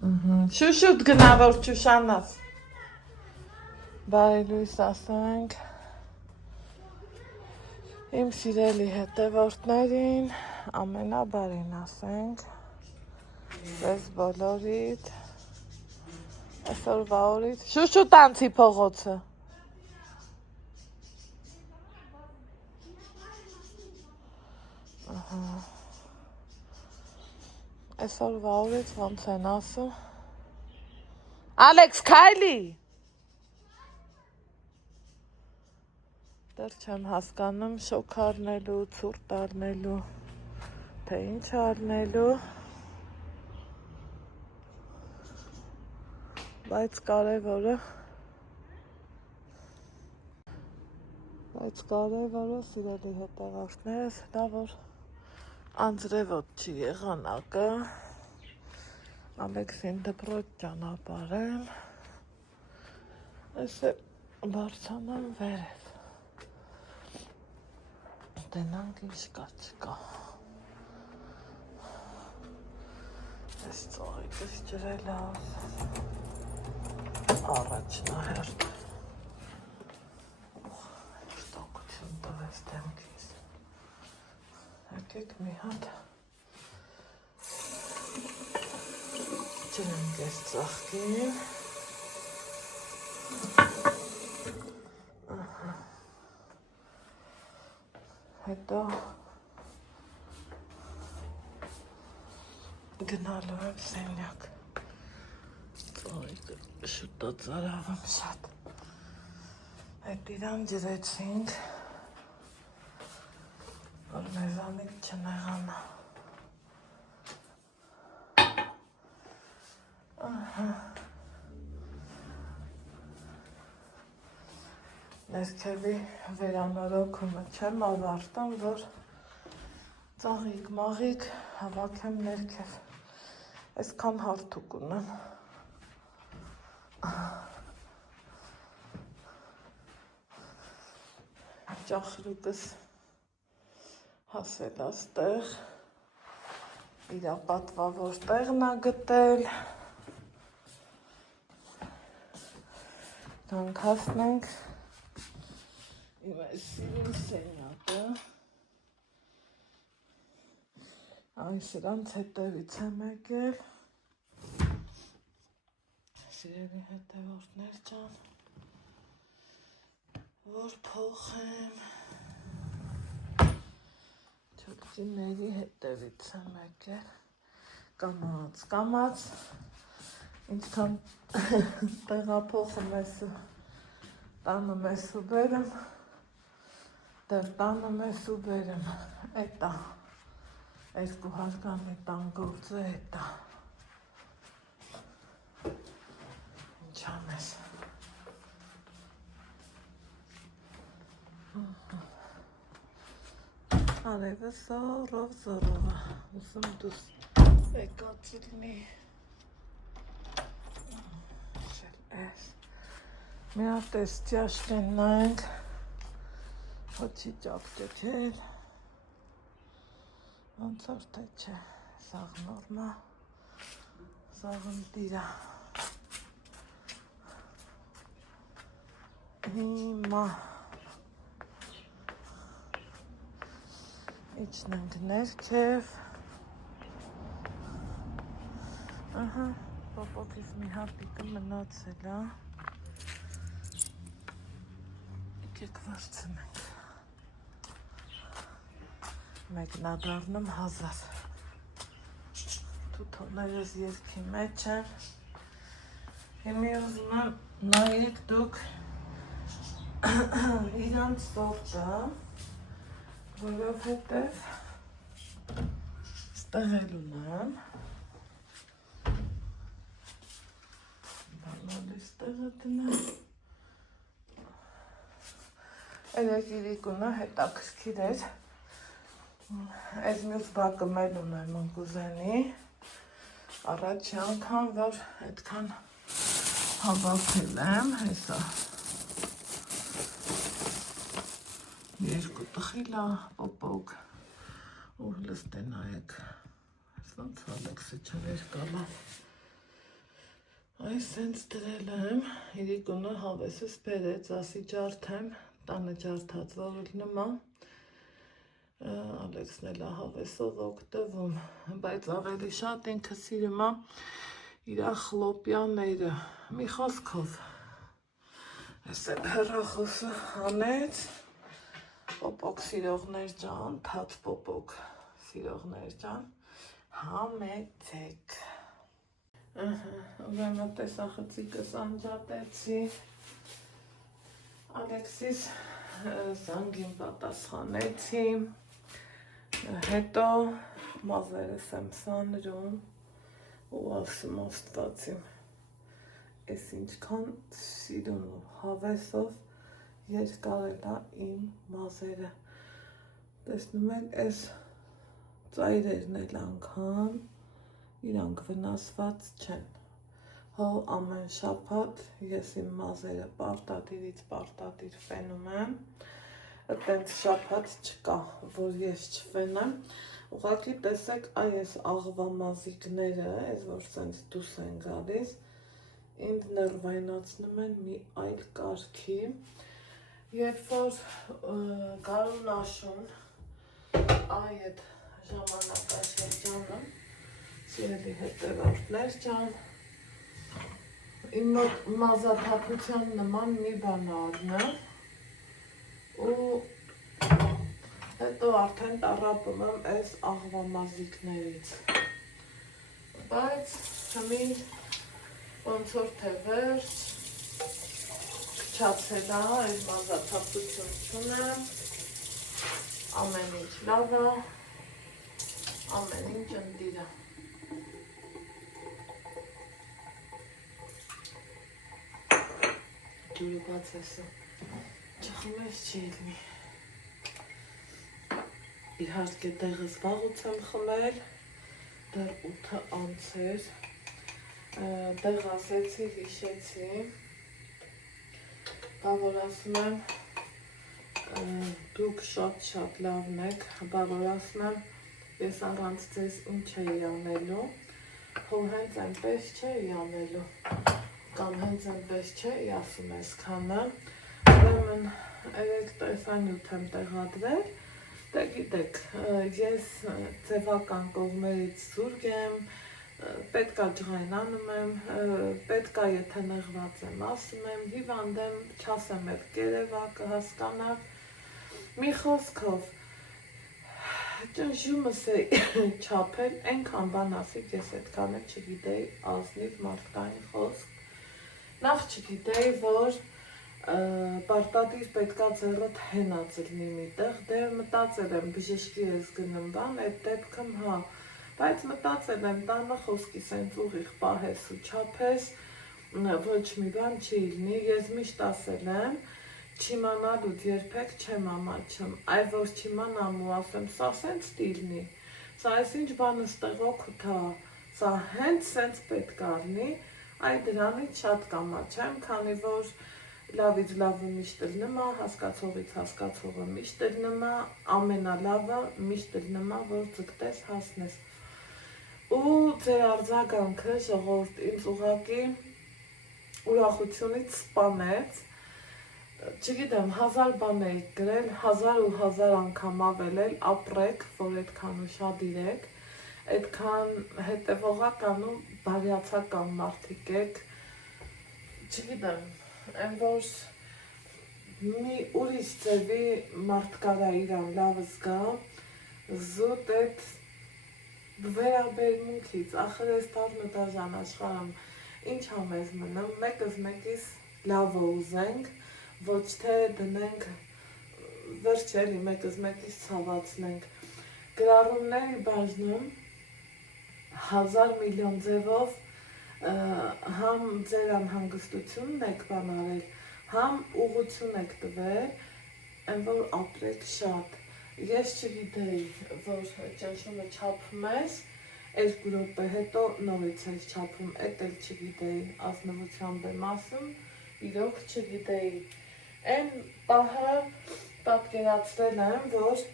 Շուշուտ գնա, որ չուշանաս։ Բարի լույս ասենք իմ սիրելի հետևորդներին, ամենաբարին ասենք, ձեզ բոլորիդ, այսօրվա օրից, շուշուտ անցի փողոցը։ Այսօրվա օրից ոնց են ասում։ Ալեքս, քայլի։ Դեռ չեմ հասկանում շոք առնելու, ցուրտ առնելու, թե ինչ առնելու, բայց կարևորը սիրելի հետևորդներս, դա որ անձրևոտ չի եղանակը, Ալեքսին դպրոց ճանապարհեմ, այս է բարձանամ վերև, տենանք ինչ կա չկա, այս ծաղիկս ջրել առաջնահերթ, շտակություն տվեց դեմքիս, եկեք մի հատ, ջրենք ես ծաղկին, հետո գնալու եմ սենյակ, ծաղիկը շուտածարավում շատ, հետ իրան ջրեցինք, որ մեզանից չնեղանա, ներքևի վերանորոգումը չեմ ավարտում, որ ծաղիկ-մաղիկ հավաքեմ ներքև, այսքան հարթուկ ունեմ, ճախրուկս հասել աստեղ, իրա պատվավոր տեղն ա գտել, դանք հասնենք իմ այս սիրուն սենյակը, այս իրանց հետևից եմ եկել, սիրելի հետևորդներ ջան, որ փոխեմ, չոքցիների հետևից եմ եկել, կամաց, ինչքան տեղափոխում ես ու տանում ես ու բերեմ, դեռ տանում ես ու բերեմ, էտա, 2 հարկանի տան գործը էտա, ինչ անես, արևը զորով, ուսում դուս եկած լինի, մի հատ ես ճաշկեն նայենք, որ չի ճապճեթել, ոնց որ թե չէ, սաղ նորմա, սաղ ընտիրա, հիմա, իջնենք ներքև, պապոքից մի հատիկը մնացել է, եկեք վարձնենք, մեկնադառնում 1000, թութոներս երկի մեջ են, հիմի ուզում եմ նայեք դուք իրանց սորտը, որովհետև ստեղ էլ ունեմ, բանալիս տեղը դնեմ, էլեկիրիկունը հետաքրքիր էր, այս մյուս բակը մել ունեմ ընկուզենի, առաջի անգամ, որ այդքան հավաքել եմ, հեսա, 2 տխիլա, պոպոկ, ու լստե նայեք, այս ոնց Ալեքսը չվեր կալա, Այս սենց դրել եմ, իրիկունը հավեսս բերեց, ասի ջարդեմ, տանը ջարդած որել նմա, Ալեքսն էլ հավեսով օգտվում, բայց ավելի շատ ինքը սիրում իր խլոպյաները, մի խոսքով, այս էլ հեռախոսը հանեց, պոպոկ սիրողներ ջան, թաց պոպոկ սիրողներ ջան, համեցեք։ Ուրեմն տեսախցիկս անջատեցի, Ալեքսիս զանգին պատասխանեցի, հետո մազերս եմ սանրում ու ասում Աստվածին, ես ինչքան սիրուն ու հավեսով երկարել իմ մազերը, տեսնում եք այս ծայրերն էլ անգամ իրանք վնասված չեն, հո ամեն շաբաթ ես իմ մազերը պարտադիրից պարտադիր ֆենում եմ, այտենց շաբաթ չկա, որ ես չֆենեմ, ուղղակի տեսեք այս աղվա մազիկները, այս որ սենց դուս են գալիս, ինձ նրվայնացնում են մի այլ կարգի, երբ որ Գարուն Աշուն, այդ ժամանակաշրջանը, սիրելի հետևորդներ ջան, իմ մոտ մազաթափության նման մի բան առնեմ ու հետո արդեն տառապում եմ այս աղվամազիկներից, բայց հմի ոնց որ թե վերջ, քչացել այս մազաթափությունը, ամեն ինչ լավ է, ամեն ինչ ընտիր է։ Ջուրը բաց էսը, չխմես չի ելնի։ Իհարկե տեղս վաղուց եմ խմել, դեռ 8-ը անց էր, դեղ ասեցի, հիշեցի, բա որ ասում եմ, դուք շատ լավն եք, բա որ ասում եմ, ես առանց ձեզ ինչ էի անելու, հո հենց այնպես չէի անելու, կամ հենց այնպես չէի ասում ես քանը, ուրեմն 3 տեսանյութ եմ տեղադրել, դե գիտեք, ես ձևական կողմերից զուրկ եմ, պետքա ջղայնանում եմ, պետքա եթե նեղված եմ ասում եմ, հիվանդ եմ, չասեմ էլ կերևա, կհասկանաք, մի խոսքով, ճնշումս էի չափել, այնքան բան ասիկ, ես այդքան էլ չգիտեի ազնիվ մարդկային խոսք, նախ չգիտեի, որ պարտադիր պետքա ձեռդ հենած լինի միտեղ, դեր մտածել եմ բժշկի ես գնում բան, այդ դեպքում հա, բայց մտածել եմ տանը խոսքի սենց ուղիղ պահես ու չափես, ոչ մի բան չի լինի, ես միշտ ասել եմ, չիմանալուց երբեք չեմ ամաչում, այ որ չիմանամ ու ասեմ, սա սենց տիլնի, սա այս ինչ բանը ստեղ օգուտ է, սա հենց սենց պետք առնի, այ դրանից շատ կամաչեմ, քանի որ լավից լավը միշտ լնում է, հասկացողից հասկացողը միշտ լնում է, ամենալավը միշտ լնում է, որ ձգտես հասնես։ Ու ձեր արձագանքը ժողովուրդ ինձ ուղղակի ուրախությունից սպանեց, չգիտեմ, 1000 բան էիք գրել, 1000 ու 1000 անգամ ավելել, ապրեք, որ այդքան ուշադիր եք, այդքան հետևողական ու բարյացակամ մարդիկ եք, չգիտեմ, այն որ մի ուրիշ ձևի մարդկարա իրան լավ զգա, զուտ այդ վերաբերմունքից, ախր ես տառնտաժան աշխարհում, ինչ համեզ մնում, մեկս մեկիս լավը ուզենք, ոչ թե դնենք, վերջ էլի մեկս մեկիս ցավացնենք, գրառումների բաժնում 1000 միլիոն ձևով համ ձեր անհանգստությունն եք բան արել, համ ուղղություն եք տվել, այն որ ապրեք շատ։ Ես չգիտեի, որ ճնշումը չափում ես, 2 րոպե հետո նորից ես չափում, էդ էլ չգիտեի, ազնվությամբ եմ ասում, իրոք չգիտեի։ Այն պահը պատկերացրել եմ, որ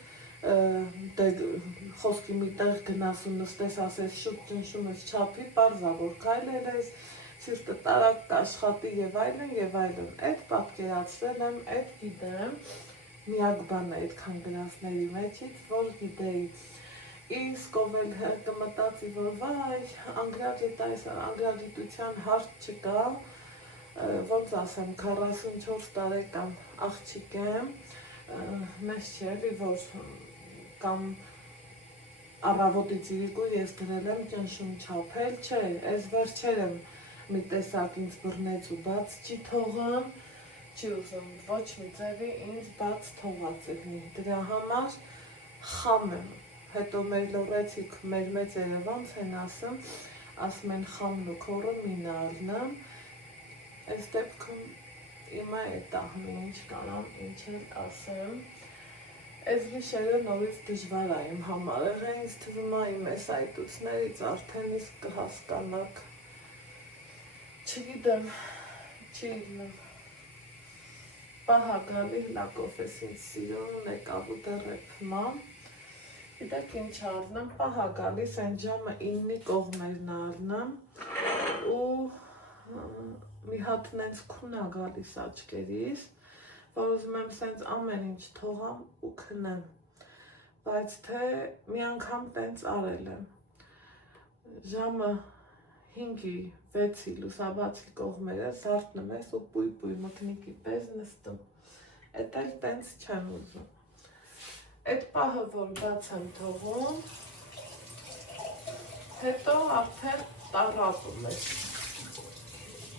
խոսքի մի տեղ գնաս ու նստես ասես շուտ ճնշումս չափի, պարզա որ քայլել ես, սիրտը տարակ կաշխատի եւ այլն, այդ պատկերացրել եմ, այդ գիտեմ, միակ բանն է այդքան գրածների մեջից, որ գիտեի, իսկ ով էլ կմտածի, որ վայ, անգրագիտության հարց չկա, ոնց ասեմ, 44 տարեկան աղջիկ եմ, մեզ չէ, որ կամ առավոտից իրիկու ես գրել եմ ճնշում չափել, չէ, այս վերջերեմ մի տեսակ ինձ բռնեց ու բաց չի թողում, չի ուզում ոչ մի ձևի ինձ բաց թողած եղնի, դրա համար խամ եմ, հետո մեր լորեցիք մեր մեծերը ոնց են ասում են խամն ու քորը մին առնեմ, այս դեպքում իմա է տահնում ինչ կանամ, ինչ էլ ասեմ, այս վիշերը նորից դժվար է իմ համար, ինձ թվում է իմ այս այտուցներից արդեն իսկ կհասկանաք, չգիտեմ, չի իլնեմ, պահա գալի հլակով ես ինձ սիրուն եկավ ու դեռեպ մամ, գիտեք ինչ առնեմ, պահա գալիս են ժամը 9-ի կողմերն առնեմ ու մի հատ նենց քունա գալիս աչկերիս, որ ուզում եմ սենց ամեն ինչ թողամ ու քնեմ, բայց թե մի անգամ տենց արել եմ, ժամը 5-ի 6-ի լուսաբացի կողմերը զարթնում ես ու պույ մկնիկի պես նստում, էդ էլ տենց չեմ ուզում, այդ պահը որ բաց եմ թողում, հետո արդեն տարապում ես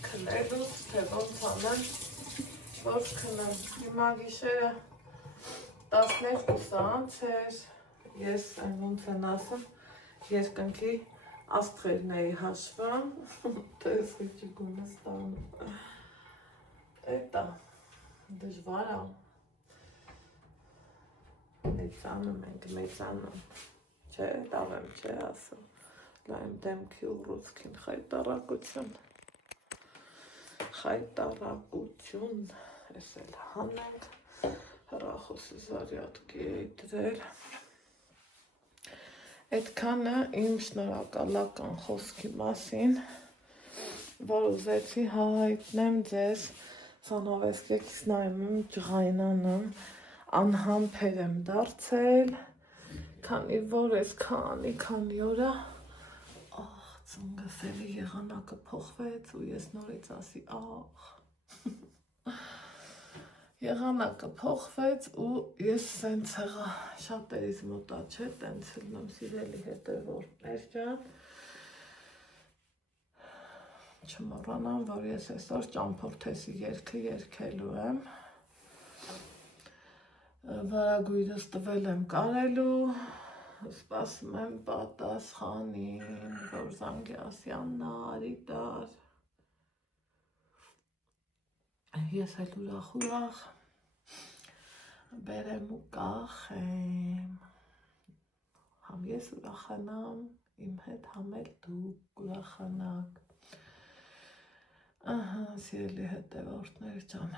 քնելուց, թե ոնց անեմ, որ քնեմ, հիմա գիշերը 12 անց էր, ես ոնց են ասում, երկնքի աստղերն էի հաշվում, տես հիչի գունը ստանում, էտա, դժվար է, մեծանում ենք, չէ, տավեմ չէ ասում, լայմ դեմքի ուռուցքին խայտարակություն, ես էլ հանենք, հրախոսը զարյատկի էի դրել, այդքանը իմ շնորհակալական խոսքի մասին, որ ուզեցի հայտնեմ ձեզ, սանավեսկեքից նայում եմ ջղայնանում, անհամբեր եմ դարձել, քանի որ ես քանի օրա, ծնգս էլի եղանակը փոխվեց ու ես նորից ասի եղանակը փոխվեց ու ես սենց հեղա շատերից մոտա չէ, տենց հլնում սիրելի հետևորդներ ջան, չմոռանամ, որ ես այսօր ճամփորդեսի երգը երգելու եմ, վարագույրս տվել եմ կարելու, սպասում եմ պատասխանին, որ զանգի ասյանն արի տար, ես էլ ուրախ բերեմ ու կախեմ, համ ես ուրախանամ, իմ հետ համ էլ դուք ուրախանաք, սիրելի հետևորդներ ջան,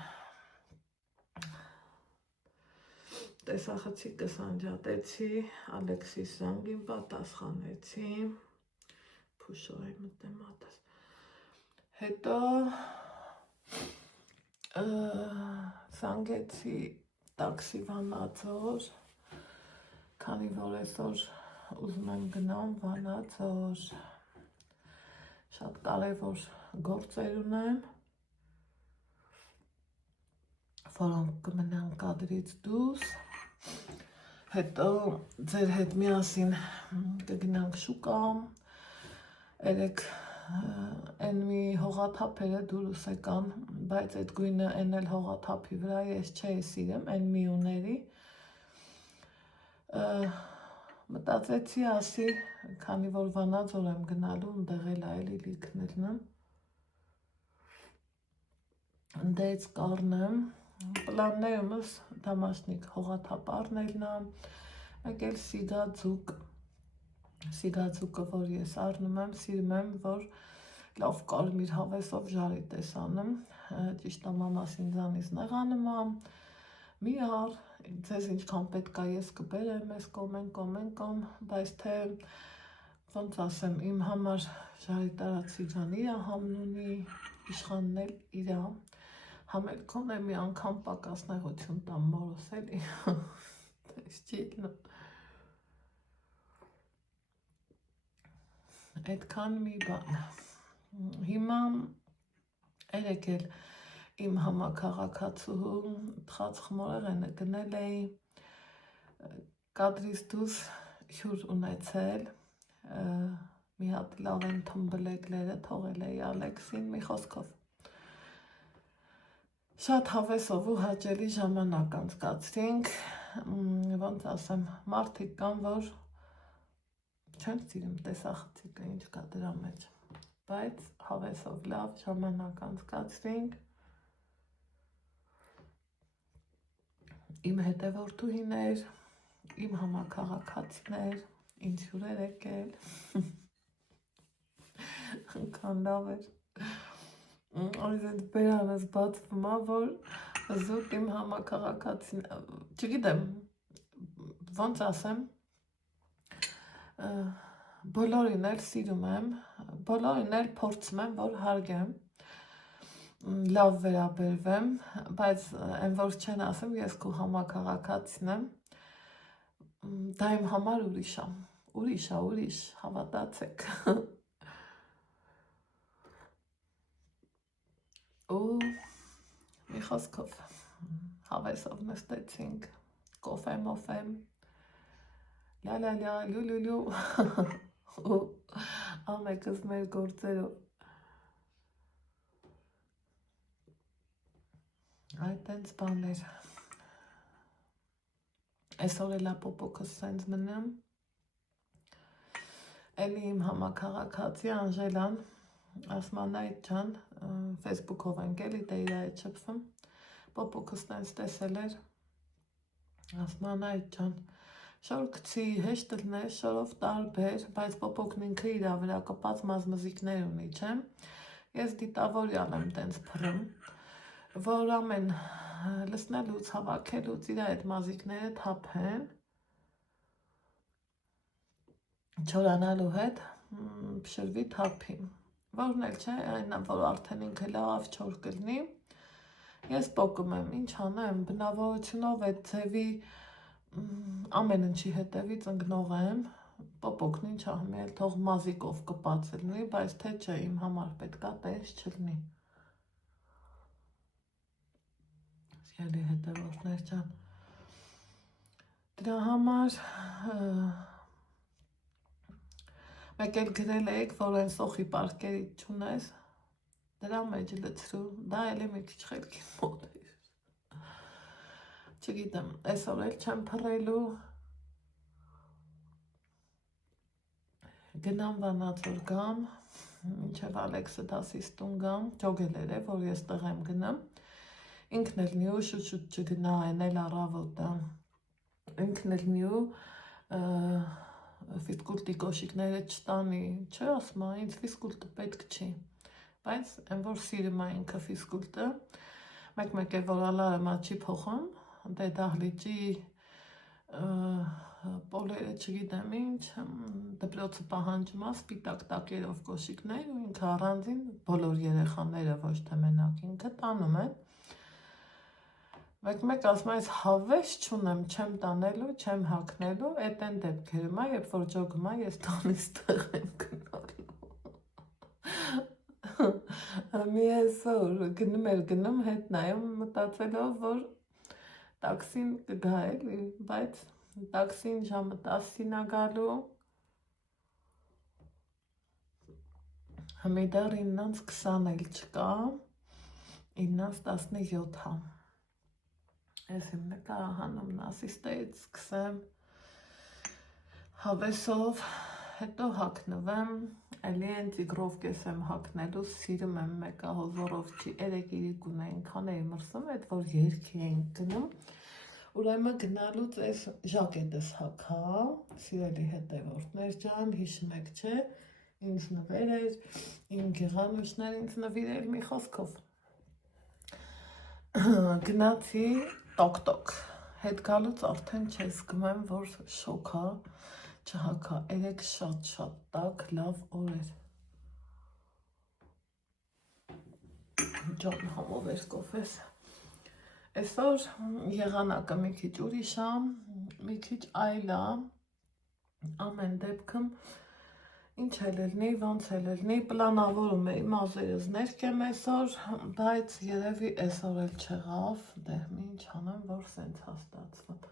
տեսախցիկս անջատեցի, Ալեքսիս զանգին պատասխանեցի, փուշոյ մտեմ ատս, հետո զանգեցի տաքսի Վանաձոր, քանի որ այսօր ուզում եմ գնամ Վանաձոր, շատ կարևոր գործեր ունեմ, որոնք կմնան կադրից դուրս, հետո ձեր հետ միասին կգնանք շուկա, երեք են մի հողաթափերը դուրս եկան, բայց այդ գույնը են էլ հողաթափի վրա ես չէի սիրեմ, են միուների, մտածեցի ասի, քանի որ Վանաձոր եմ գնալու, ընդեղ էլ այլի լիքներն եմ, ընդեից կարնեմ, պլաններումս դամաշնիկ հողաթափ առնելն եմ, մեկ էլ սիգաձուկը, որ ես առնում եմ, սիրում եմ, որ լավ կարմիր հավեսով ժարի տեսանում, ճիշտ է մամաս ինձանից նեղանում եմ, մի առ, ձեզ ինչքան պետք է ես կբերեմ, ես կոմ, բայց թե ոնց ասեմ, իմ համար Ժարի Տարածիջան իր համն ունի, իշխանն էլ իր, համերգոն է մի անգամ պակաս նեղություն տամ մորս էլի, այդքան մի բան, հիմա երեկ էլ իմ համաքաղաքացու թխած խմորեղենը գնել էի, կադրից դուրս հյուր ունեցել, մի հատ լավ են թմբլեկլերը թողել էի Ալեքսին, մի խոսքով շատ հավեսով ու հաճելի ժամանակ անցկացրինք, ոնց ասեմ, մարդիկ կան, որ չեն սիրում տեսախցիկը, ինչ կա դրա մեջ, բայց հավեսով լավ ժամանակ անցկացրինք, իմ հետևորդուհիներ, իմ համաքաղաքացիներ, ինձ հյուրեր եկել, քանդավ էր, այդպես բերանս բացվում է, որ զուտ իմ համաքաղաքացին, չգիտեմ, ոնց ասեմ, բոլորին էլ սիրում եմ, բոլորին էլ փորձում եմ, որ հարգեմ, լավ վերաբերվեմ, բայց այն որ չեն ասեմ, ես քո համաքաղաքացին եմ, դա իմ համար ուրիշ, հավատացեք, ու մի խոսքով հավեսով նստեցինք, կոֆե մոֆեմ, լալալա, լուլուլու, ու ամեկս մեր գործերով, այդ տենց բաներ, այսօր էլ ապոպոքս սենց մնամ, էլի իմ համաքաղաքացի Անժելան, ասմանայդ ջան, ֆեսբուքով ենք էլի դե իր այդ շփվում, պոպոքս սենց տեսել էր, ասմանայդ ջան, շոր գցի, հեշտ լնես, շորով տարբեր, բայց պոպոքն ինքը իր վրա կպած մազմզիկներ ունի, չեմ, ես դիտավորյալ եմ տենց փռում, որ ամեն լսնելուց, հավաքելուց իր այդ մազիկները թափեն, չորանալու հետ փշրվի թափի, որն էլ չէ, այն որ արդեն ինքը լավ չոր կլնի, ես պոկում եմ, ինչ անեմ, բնավորությունով այդ ձևի ամեն ինչի հետևից ընկնող եմ, պոպոքն ինչ ահմի էլ թող մազիկով կպած լինի, բայց թե չէ իմ համար պետքա տես չլնի, Սիրելի հետևորդներ ջան, դրա համար մեկ էլ գրել էիք, որ այն սոխի պարկերից չունես, դրա մեջ լցրու, դա էլ է մի քիչ խելքի մոտ էր, չգիտեմ, այսօր էլ չեմ փռելու, գնամ Վանաձոր գամ, մինչև Ալեքսը դասից տուն գամ, ջոգել էր, որ ես տեղ եմ գնամ, ինքն էլ նյու շուտ չգնա, այն էլ առավոտը, ինքն էլ նյու ֆիզկուլտի կոշիկները չտանի, չէ ասում, ինձ ֆիզկուլտը պետք չի, բայց այն որ սիրում է ինքը ֆիզկուլտը, մեկ-մեկ է որ ալարը մաչի փոխում, դե դահլիճի պոլերը չգիտեմ ինչ, դպրոցը պահանջում է սպիտակ տակերով կոշիկներ ու ինքը առանձին բոլոր երեխաները ոչ թե մենակ ինքը տանում են, մեկ-մեկ ասում այս հավես չունեմ, չեմ տանելու, չեմ հագնելու, էդ են դեպքերում է, երբ որ ջոգում է, ես տանից տեղ եմ գնալու, մի այսօր գնում հետ նայում մտածելով, որ տաքսին կգա էլի, բայց տաքսին ժամը 10-ին է գալու, մի դեռ 9:20 էլ չկա, 9:17 ես իմ նկարահանումն ասիստեից սկսեմ, հավեսով, հետո հագնվեմ, էլի են ծիգրովկես եմ հագնելու, սիրում եմ մեկա հոզորովչի, երեկ իրիկուն այնքան էի մրսում, այդ որ երգի էինք գնում, ուրեմն գնալուց այս ժակետս հագա, սիրելի հետևորդներ ջան, հիշում եք չէ, ինձ նվեր էր, իմ գեղանուշներ ինձ նվիրել մի խոսքով, գնացի տոկ-տոկ, հետ գալուց արդեն չես զգում եմ, որ շոքա, Չհակա 3 շատ տաք լավ օրեր։ Ջան համովեր կոֆես։ Այսօր եղանակը մի քիչ ուրիշ է, մի քիչ այլ է, ամեն դեպքում ինչ էլ լինի, ոնց էլ լինի, պլանավորում էի մազերս ներկեմ այսօր, բայց երևի այսօր էլ չեղավ, դե ինչ անեմ, որ սենց հաստացվում։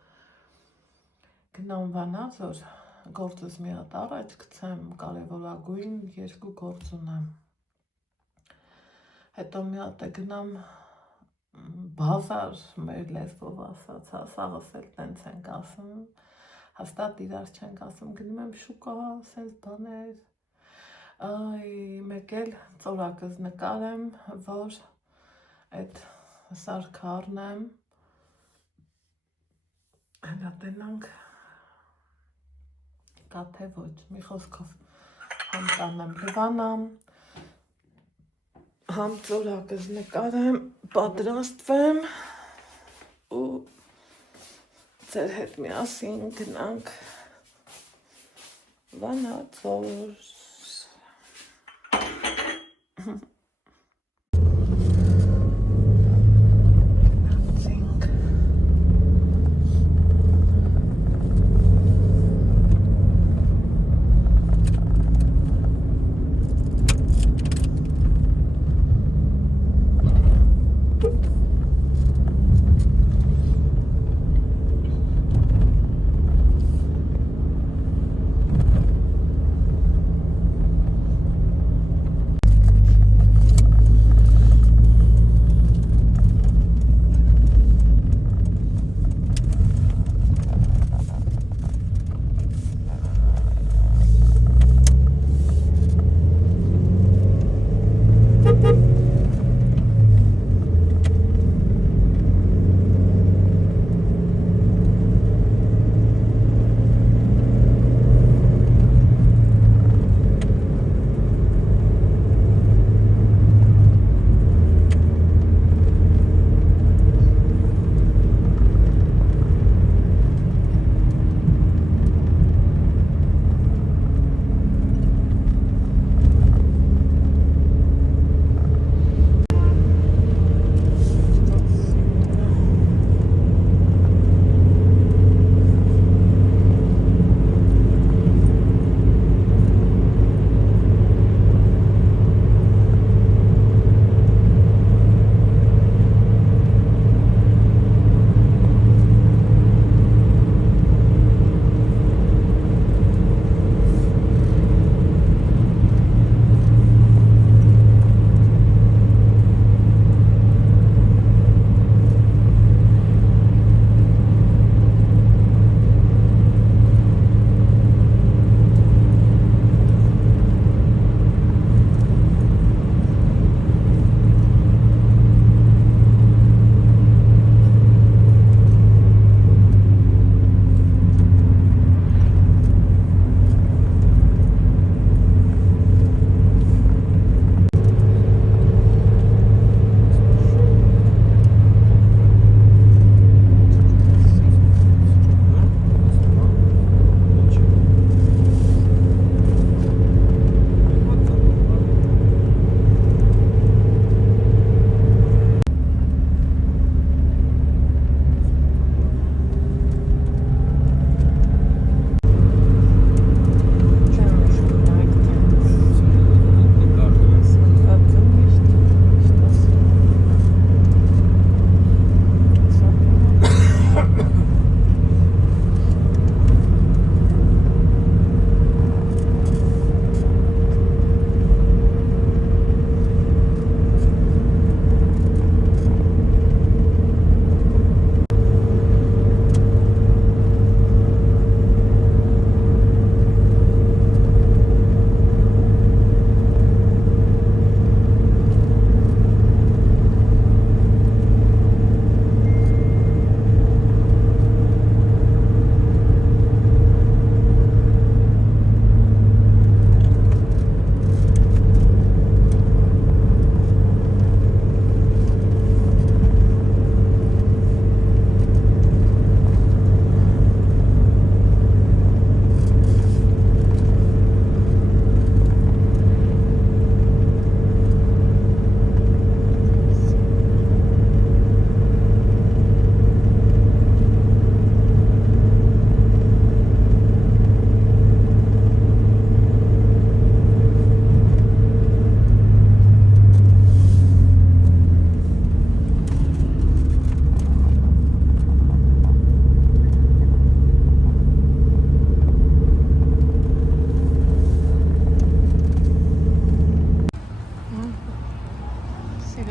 Գնամ Վանաձոր, գործս մի հատ առաջ գցեմ, կարևորագույն 2 գործ ունեմ։ Հետո մի հատ է գնամ բազար, մեր լեզվով ասած, սաղս էլ տենց ենք ասում, հաստատ իրար չենք ասում, գնում եմ շուկա, սենց բաներ, մեկ էլ ծորակս նկարեմ, որ այդ սարքը առնեմ, հենա տենանք, կա թե ոչ, մի խոսքով համ տանեմ լվանամ, համ ծորակս նկարեմ, պատրաստվեմ ու ձեր հետ միասին գնանք Վանաձոր։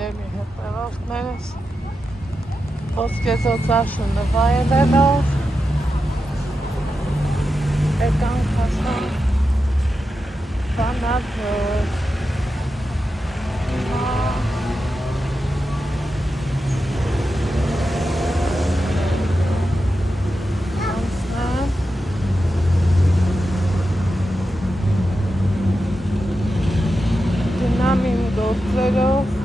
Երեմի հետևորդներս ոսկեզօծաշունը վայելելով եկանք հասան Վանաձոր գնամ իմ գործերով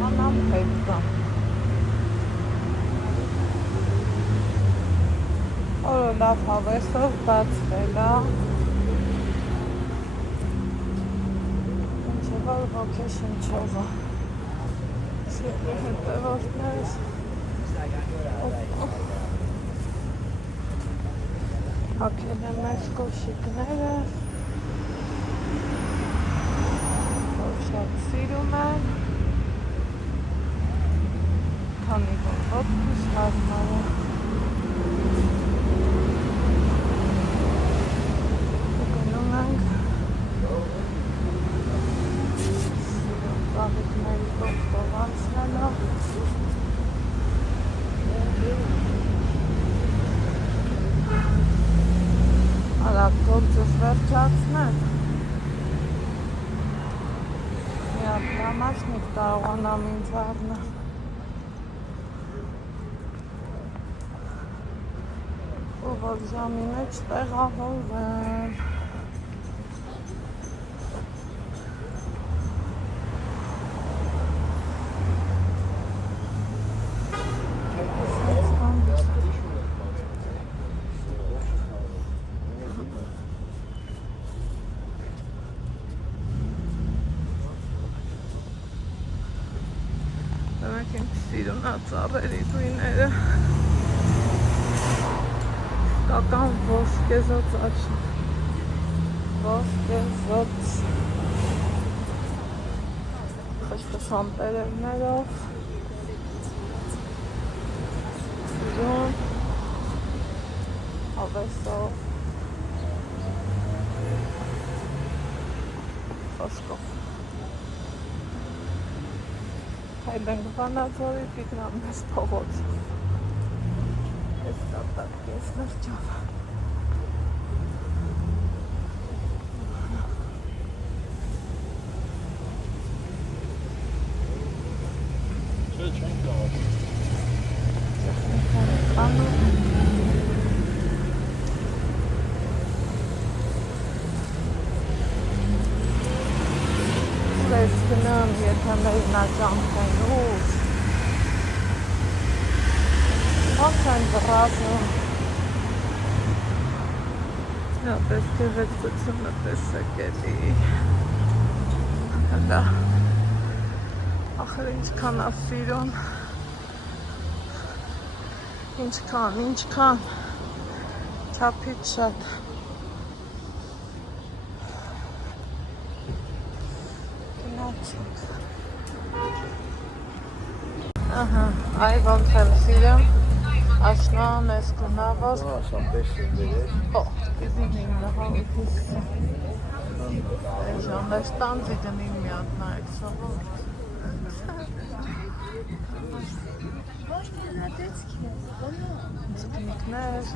կարողանամ հետ գամ օրը լավ հավեսով բացվել է ինչև որ ոգեշնչով է սիրտի հետևորդներս հագել եմ այս կոշիկները որ շատ սիրում եմ քանի որ ոտքս հարմար է գնում ենք ծաղիկների կողքով անցնելով արագ գործս վերջացնեմ մի հատ նամաշնիկ կարողանամ ինձ առնել ու որ ժամի մեջ տեղավորվեմ Դրանք իմ սիրունածառերի գույները Կական ոսկեզոծ աչի ոսկեզոծ խշտշան տերևներով սիրուն հավեսով խոսքով Հայդենք Վանաձորի Տիգրամնես փողոց Ես կատակ ես լրջով չենք կարող Տեխնիկան խանում Ես գնամ եթե մերնաճանքեն ուր Ոնց են վռազում Ապես գեղեցությունը տեսեք էլի Հələ Ախր ինչքան է սիրուն Ինչքան Չափից շատ Ահա, այ ոնց եմ սիրում Աշնան ես կունավոր Աշան պես եմ բերել Օ, իզին իմ նահավիքիս Ժանդ շտանձի դնիմ միատ նայք սովոր Ձկնիկներ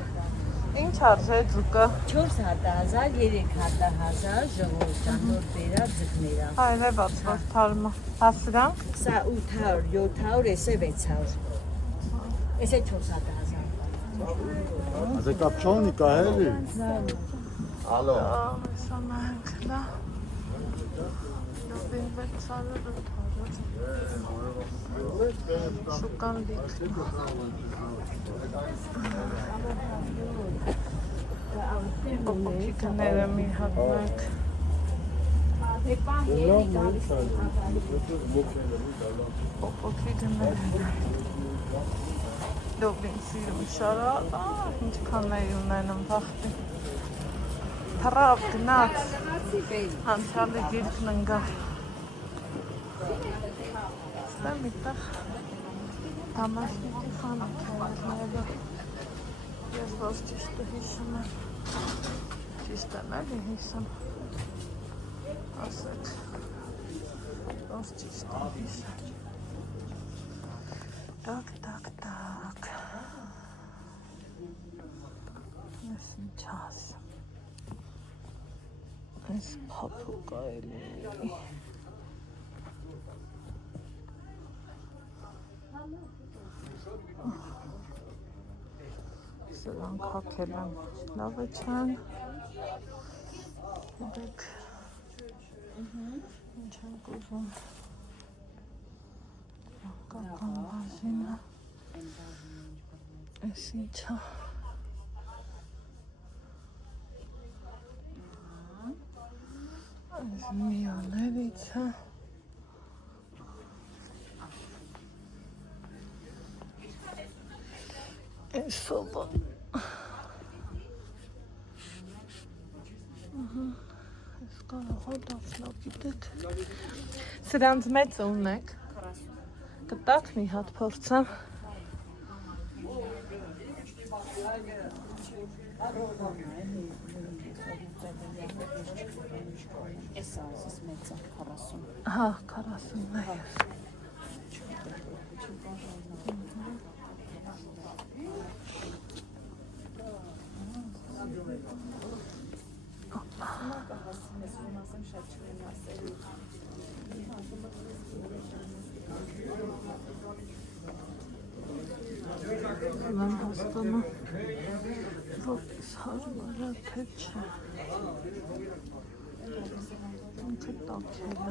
Ինչ արժե ձուկը 400,000, 300,000 ժողովրդան նոր բերած ձկները։ Այրևաց որ թարմը Հասրան Սա 800, 700, էսե 600։ Էսե 400,000։ Ա կապչոնիկա էլի Ալո Սա նայք լա Նովին վեցալը դութարոց Շուկան դիք Պոպոկիկները մի հատնակ Պոպոկիկները Դովին սիրում շարա Ինչքան էի ունենում վաղտի Թռավ գնաց Անցյալի դիրքն ընգավ Ստեմ միտեղ Համաշնիկի խանակ է Ես ոչ ճիշտը հիշում եմ Ճիշտ եմ էլի հիշում Ասեք։ Ոնց ճիշտ է։ Так. Ես ինչ ասեմ։ Այս փափուկ էլի։ Սրանք հակել եմ լավ է չան։ Դեք ինչ ենք ուզում։ Կական բաժինը։ Այս ինչա։ Այս միաներից է։ Այս սոբա։ Այս կարող է դասնա գիտեք։ Սրանց մեծ ունեք։ Կտակ մի հատ փորձեմ։ Էսս մեծ է 40։ Հա, 40-ն է։ Mən hastama որպես հարմարա թե չէ։ Ինքը տակել է։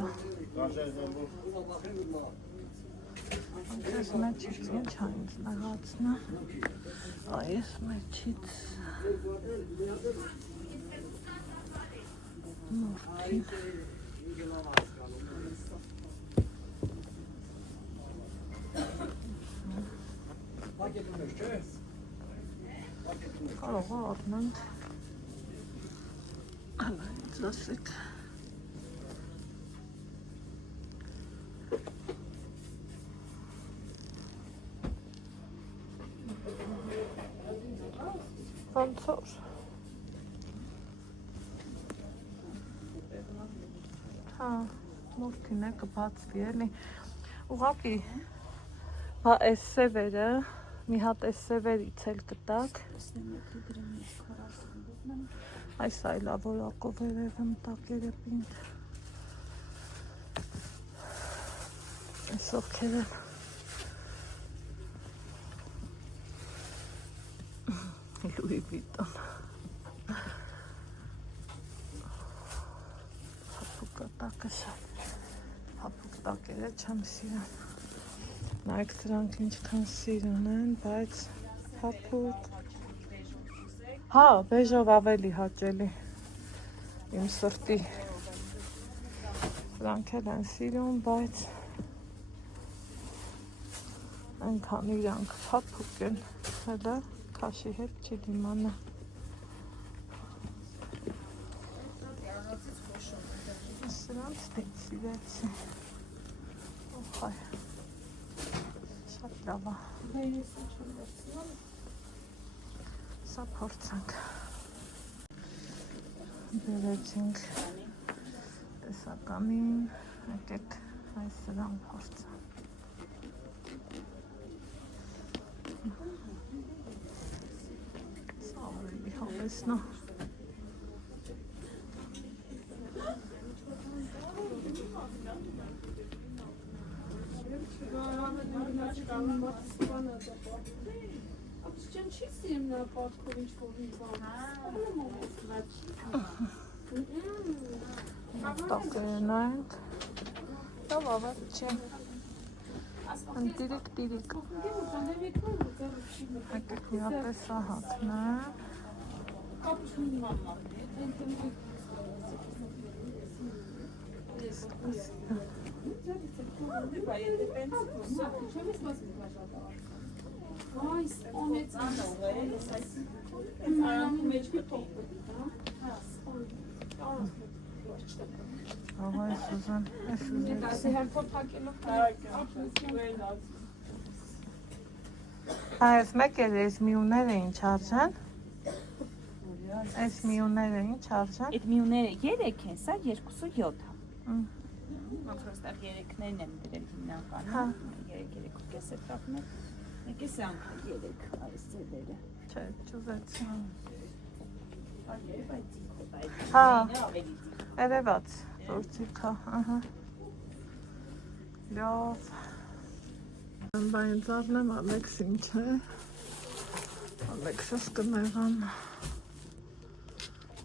Այս մեջից ինչ է ինձ նեղացնա։ Այս մեջից մորթին։ Կարող է առնանք ինձ ասեք ոնց որ հա մորթին է կբացվի էլի ուղղակի հա այս սևերը մի հատ այս սևերից էլ կտակ այս այլավորակով երևեմ տակ երեպին այս ովքեր են Լուի Վիտոն հապուկա տակը շատ հապուկ տակերը չեմ սիրում նայք դրանք ինչքան սիրուն են, բայց հապուկ հա, բեժով ավելի հաճելի իմ սրտի դրանք էլ են սիրում, բայց այնքան իրանք հապուկ են հելը քաշի հետ չի դիմանա սրանց դեցիվեցի օխայ լավ է սա փորձանք բերեցինք տեսականին եկեք այս սրան փորձան սա ավելի հավեսնա Չեմ չի սիրում նրա պատկով ինչ-որ մի բան։ Տակերն ենք։ Լավ ավար չէ։ Տիրիկ։ Եկեք մի հատ սա հատնա։ Այս օնեց անանում մեջ կտոպը, Ահա այս ուզան, ասի հերթով թակելով այս մեկ էլ ես մի ուներ էին չարժան Այս միունները ինչ արժան։ Այդ միուները 3 են, սա 2.7 է։ Ոնց որ ստեղ 3-ներն եմ դրել հիմնականում։ 3.5 էտապն է։ Եկե սան 3 այս ձևերը։ Չէ, ճուզեցի։ Հա։ Երևաց, գործիքա, ահա։ Լավ։ Բայն ծառնեմ Ալեքսին չէ։ Ալեքսս կմեղան։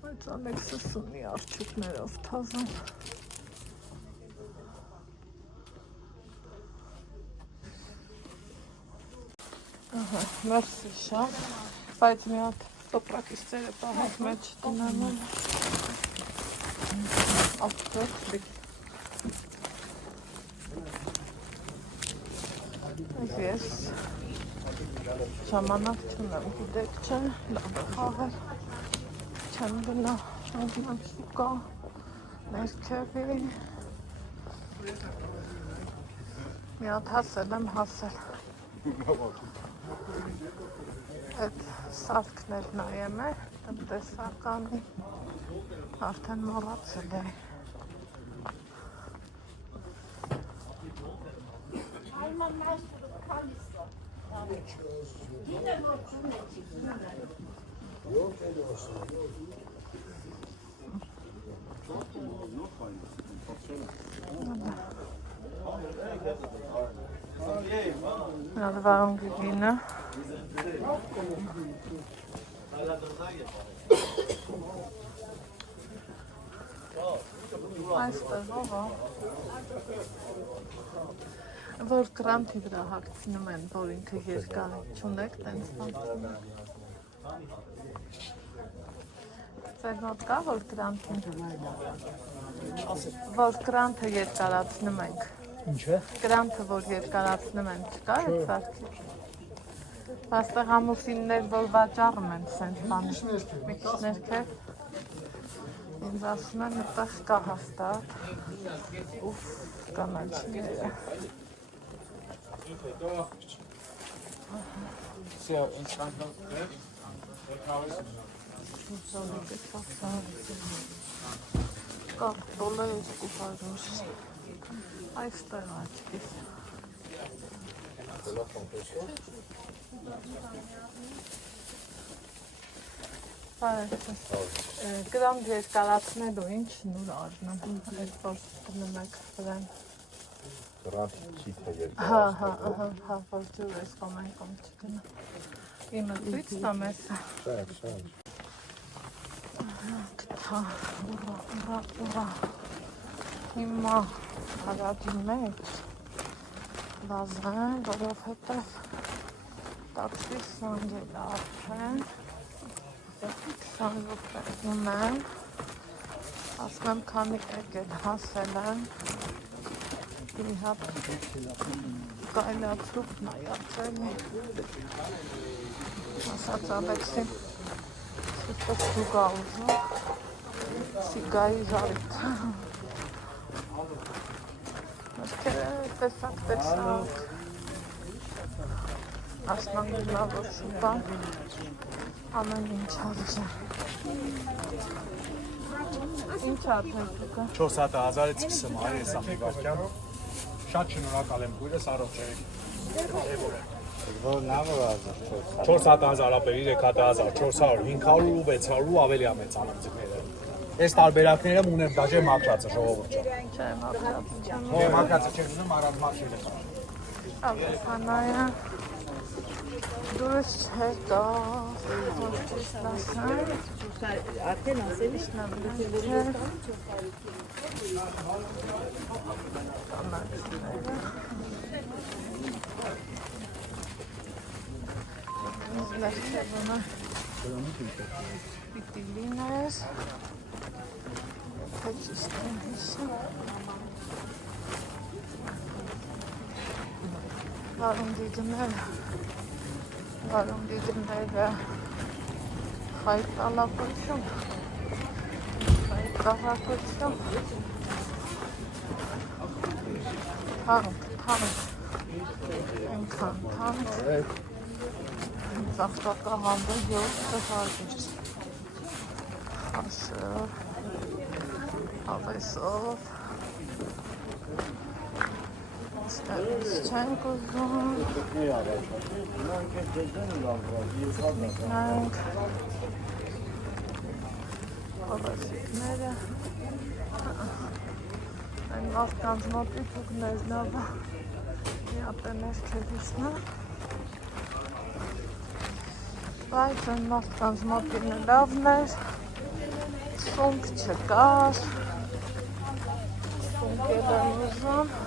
Բայց Ալեքսս ունի արջուկներով թազան։ Ահա, մերսի շատ, բայց մի հատ տոպրակից ծերը պահած մեջ տնանում։ Աղթոք բիք։ Ես ժամանակ չունեմ, գիտեք չէ, լավ խաղեր, չեմ գնա շանձնացուկա, ներքևի, մի հատ հասել եմ հասել, այդ սարքներ նայեմ է, տնտեսականի, արդեն մոռացել է։ Надо գինը։ Այստեղով է։ Որ կրանթի վրա հագցնում են, որ ինքը երկար չունեք, տենց բան։ Ձեր մոտ կա, որ կրանթը երկարացնում ենք։ Ինչ է։ Կրանթը, որ երկարացնում են, չկա այդ սարքի։ Այստեղ ամուսիններ, որ վաճառում են սենց բանը։ Մի քիչ ներքև։ Ինձ ասում են, այդտեղ կա հաստատ։ Ուֆ, կանաչիները։ Կարտոլ է 200։ Այստեղ աչքիս։ Կրանք երկարացնելու ինչ նուր արնում, այդ որ գնում եք վրան։ Կրանք չիթը Հա, որ ջուր ես կոմենքում չգնա։ Իմը ծույց տամ ես։ Շան։ Կտա, ուրա։ Հիմա հարադի մեջ վազեն, որով հետև տաքսի սանջել արդեն։ 20 րոպեում եմ, ասում եմ քանի եկել հասել եմ, մի հատ կայլացրուկ նայացել է, ասաց Ալեքսին, սիպս դուգա ուզում, սիգայի զարիտ, մրկերը տեսակ, ասնան լավոր շուպան, ամեն ինչ արժա։ Ինչ արդեն դուկա։ 400,000-ից սկսեմ արի ես ամի վարկյան։ Շատ շնորհակալ եմ քույրս առողջեք։ Որ նամը ազատ 400,000 ապեր 300,000, 400, 500 ու 600 ու ավելի է մեծ անձիկները։ Այս տարբերակները ունեմ դաժե մակրածը ժողովուրդ ջան։ Չէ, մակրածը չեմ։ Մակրածը չեմ ուզում առանց մակրել եմ։ Ավականայա դուրս չեկա, որ ճիշտ ասեմ։ Արդեն ասել ես նա Ներքևը պիտի լինես, թե ճիշտ եմ հիշում։ Վարում դիգները խայտալակություն, խայտաղակություն, թանք, ենքան թանք, ծաղկակա համբը 7 հարգից, Հաշով, հավեսով, ստեղից չենք ուզում, նայենք հավեսիկները, այն մարդկանց մոտի թուկ նեզնավը միապեներ կերիսնը, բայց այն մարդկանց մոտինը լավն էր, սունկ չկար, սունկ էլ են ուզում,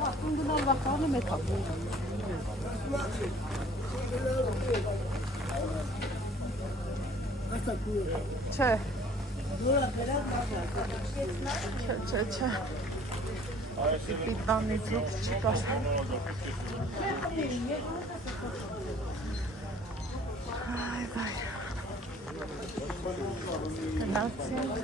Անգնալ վախանը մեկ ապում։ չէ, չէ, պիտանի ձուկ չկար, այ վայ, գնացինք,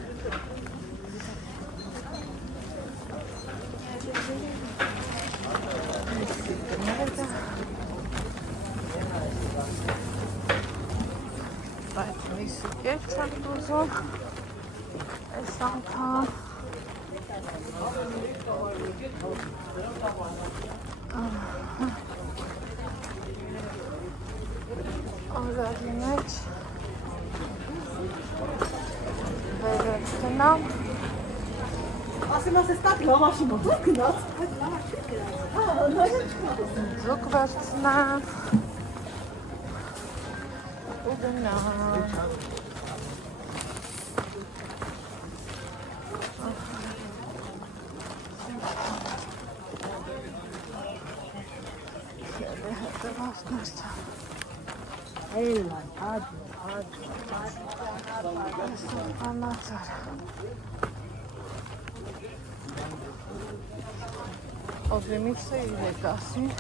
բայց միսը կեր չեմ ուզում, այս անգամ Արարի մեջ վերև գնամ Ասեմ ասես տակ լավաշի մոտ գնաց։ ձուկ վերցնեմ ու գնամ հետևածներ չան Էլան, ադ։ անացար Օդրիմիցը իրեք ասին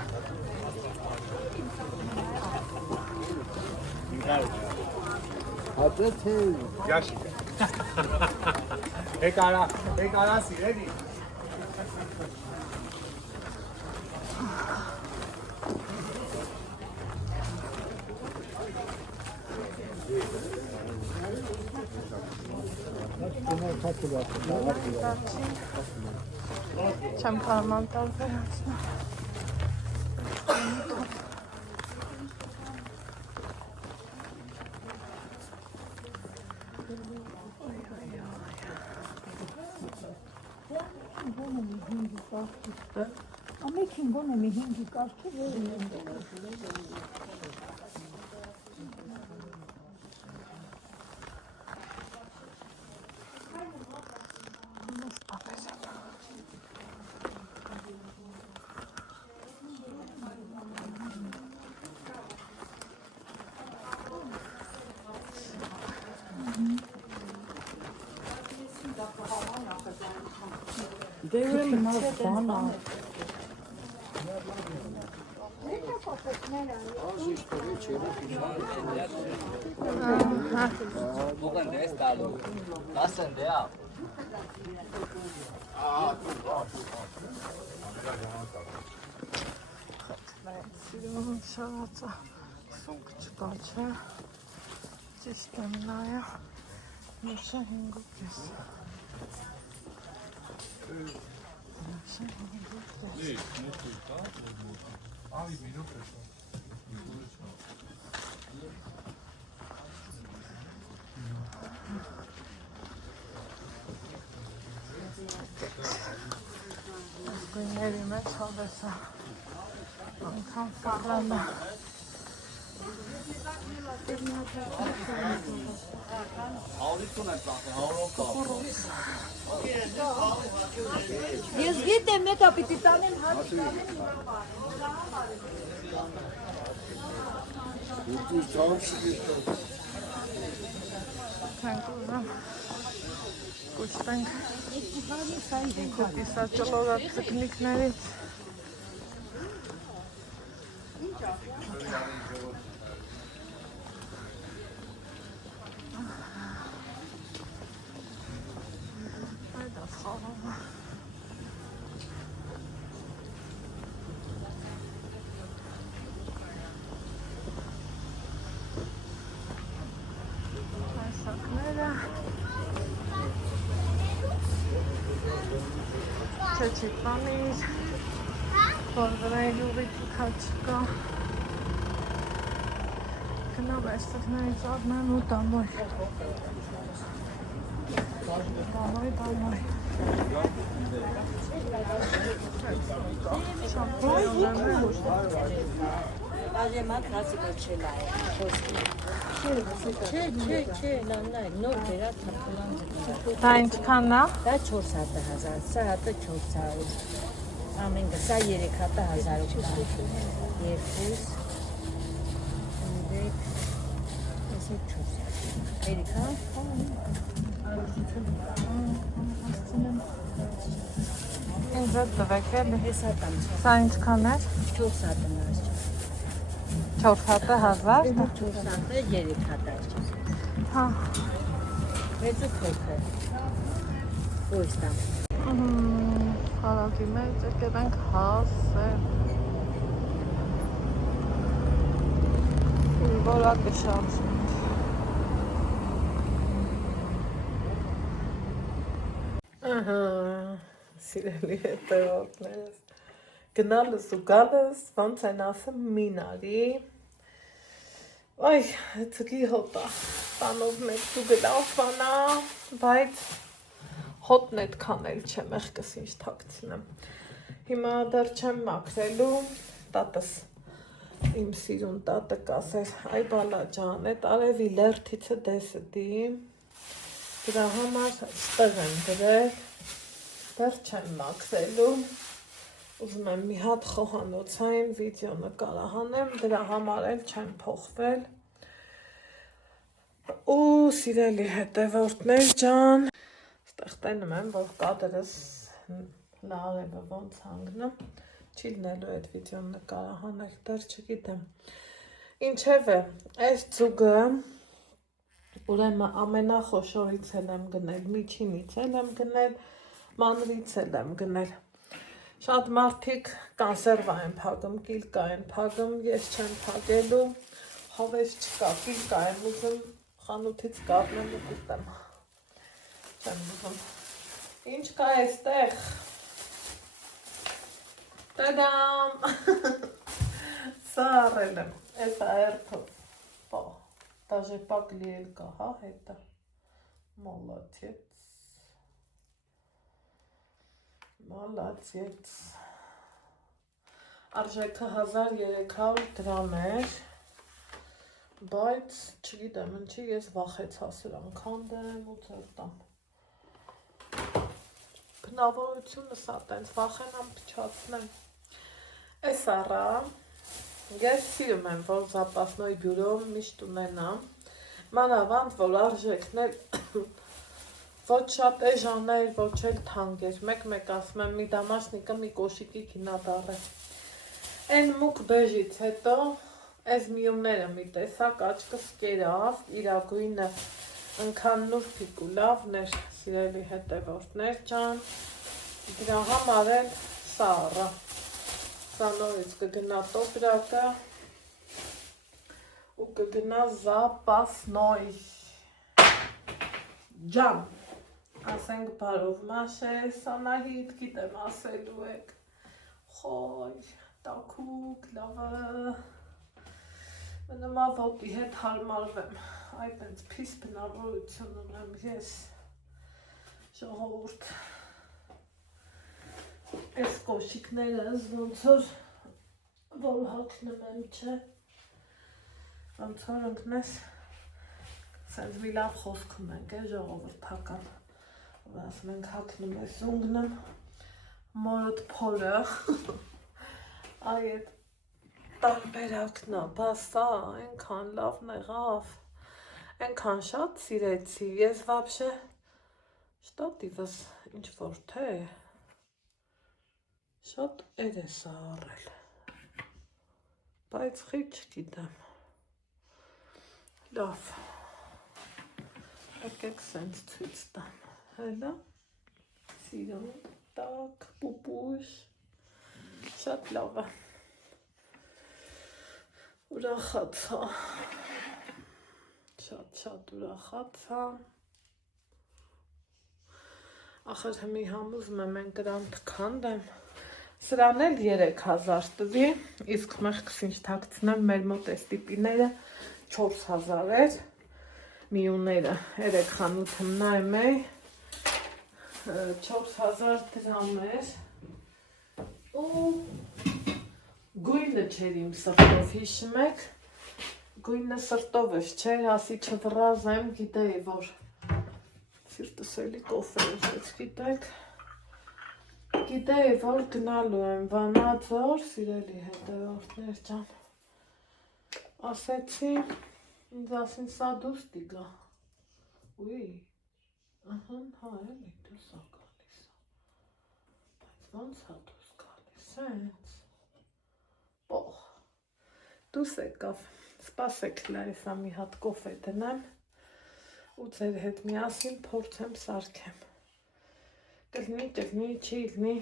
Հաճե թե Yashi. Ekara sireni. Չեմ կարման տարբերանցնա Ամեքին գոնե մի 5 կարգի Դերել մաս բանա Bugün ders aldım. Nasıl ya? Սիրում շարածա սունկ չկա չէ ճիշտ եմ նայա նուշա 5.5 նուշա 5.5 գույների մեջ հավեսա անգամ սաղրանը Ես գիտեմ մեկա պիտի տանեն հաց Քանք ուզում կուչտենք կտիսա ճլորատ ծկնիկներից Այդ ասխաղում Այսակները Չեչի պանիր, որ վրայել ուղիտ կաչկա, գնավ այստեղ նայից ադնան ու տամոյ, տամոյ, Բաժեմատ հասիկը չելա է, խոսքի։ Չէ, լաննայ, նոր վերատ թապուլան ձգնա։ դա ինչքան է, Դա 400,000, սա հատը 400, ամենքը, սա 300,000, երկուս, 3, եսի 400, երիքա, ինձ է տվեք էլի, ես հատամ սա ինչքան էր, 400 նարս 400,000, 400, 300, հա, մեծու փոքր, ոյստամ։ հարակի մեջ եկել ենք հասել, որակը շատ սիրելի հետևորդներս, գնալս ու գալս, ոնց են ասում մինարի, այ, ծգի հոտա, տանով մեկ դու գլավվանա, բայց հոտն էդքան էլ չեմ, եղկս ինչ թակցնեմ, հիմա դար չեմ մաքրելու, տատս, իմ սիրուն տատը կասեր, այ բալա ջան, էդ արևի լերթիցը դեսը դի, դրա համար ստեղ եմ դրել, դեռ չեմ մաքրելու, ուզում եմ մի հատ խոհանոցային վիդեո նկարահանեմ, դրա համար էլ չեմ փոխվել, ու սիրելի հետևորդներ ջան, ստեղ տենում եմ, որ կադրս լարևը ոնց հանգնեմ, չի լինելու այդ վիդեոն նկարահանել, դեռ չգիտեմ, ինչև է, այս ձուգը, ուրեմն ամենախոշորից էլ եմ գնել, միջինից էլ եմ գնել, մանրից էլ եմ գնել, շատ մարդիկ կոնսերվա են փակում, կիլկա են փակում, ես չեմ փակելու, հավես չկա, կիլկա եմ ուզում, խանութից կառնեմ ու կուտեմ, չեմ ուզում, ինչ կա էստեղ, տադամ, սա առել եմ, ես այրթով, դաժե պակ լիել կա, հա հետը, մոլացեց, Մալացեց, արժեքը 1300 դրամ էր, բայց չգիտեմ ինչի ես վախեցա սրան քանդեմ ու ծրտամ, բնավորությունը սա տենց վախենամ փչացնեմ, ես առա, ես սիրում եմ, որ զապասնոյ բյուրոմ միշտ ունենամ, մանավանդ, որ արժեքներ ոչ շատ էժաներ, ոչ էլ թանկ էր, մեկ ասում եմ, մի դամաշնիկը մի կոշիկի կինադար է, են մուկ բեժից հետո, այս միումները մի տեսակ աչկս կերավ, իրագույնը ընքան նուրպիկ ու լավներ, սիրելի հետևորդներ ջան, դրա համար էլ սա առա, սա նորից կգնա տոպրակը ու կգնա զապասնոյ ջան, ասենք բարով մաշես, Անահիտ, գիտեմ ասելու եք, խոյ, տաքուկ, լավը, մնամա ոտի հետ հարմարվեմ, այդ ենց պիս բնավորություն ունեմ ես, ժողովուրդ, ես կոշիկներս ոնց որ հակնում եմ չէ, ոնց որ ընկնես, սենց մի լավ խոսքում ենք է ժողովուրդական, որ ասում ենք հակնում ես ունգնում, մորդ փորը, այ էդ տարբերակնա, բասա, ենքան լավն եղավ, ենքան շատ սիրեցի, ես վաբշե շտատիվս ինչ-որ թե, շատ էր է սա առել, բայց խի չգիտեմ, լավ, եկեք սենց ցույց տամ, հելա, սիրում, տակ, պուպուշ, շատ լավ է, ուրախացա, շատ ուրախացա, Ախր հիմի համոզում եմ են գրանտ քանդեմ։ Սրան էլ 3000 տվի, իսկ մեղքս ինչ թաքցնեմ մեր մոտ էս տիպիները 4000 էր, միուները 3 խանութ նայում էի, 4000 դրամ էր, ու գույնը չեր իմ սրտով հիշում եք, գույնը սրտովս չէր, ասի չվռազեմ, գիտեի, որ սիրտս էլի կոֆե ուզեց, գիտեի, որ գնալու եմ Վանաձոր, սիրելի հետևորդներ ջան, ասեցի, ինձ ասին սա դուս տիգա, ուի, հա էլի դուս ա գալիս, բայց ոնց ա դուս գալիս, հենց, պող, դուս եկավ, սպասեք լարիսա մի հատ կոֆե դնեմ, ու ձեր հետ միասին փորձեմ սարքեմ, կլնի, չի լնի,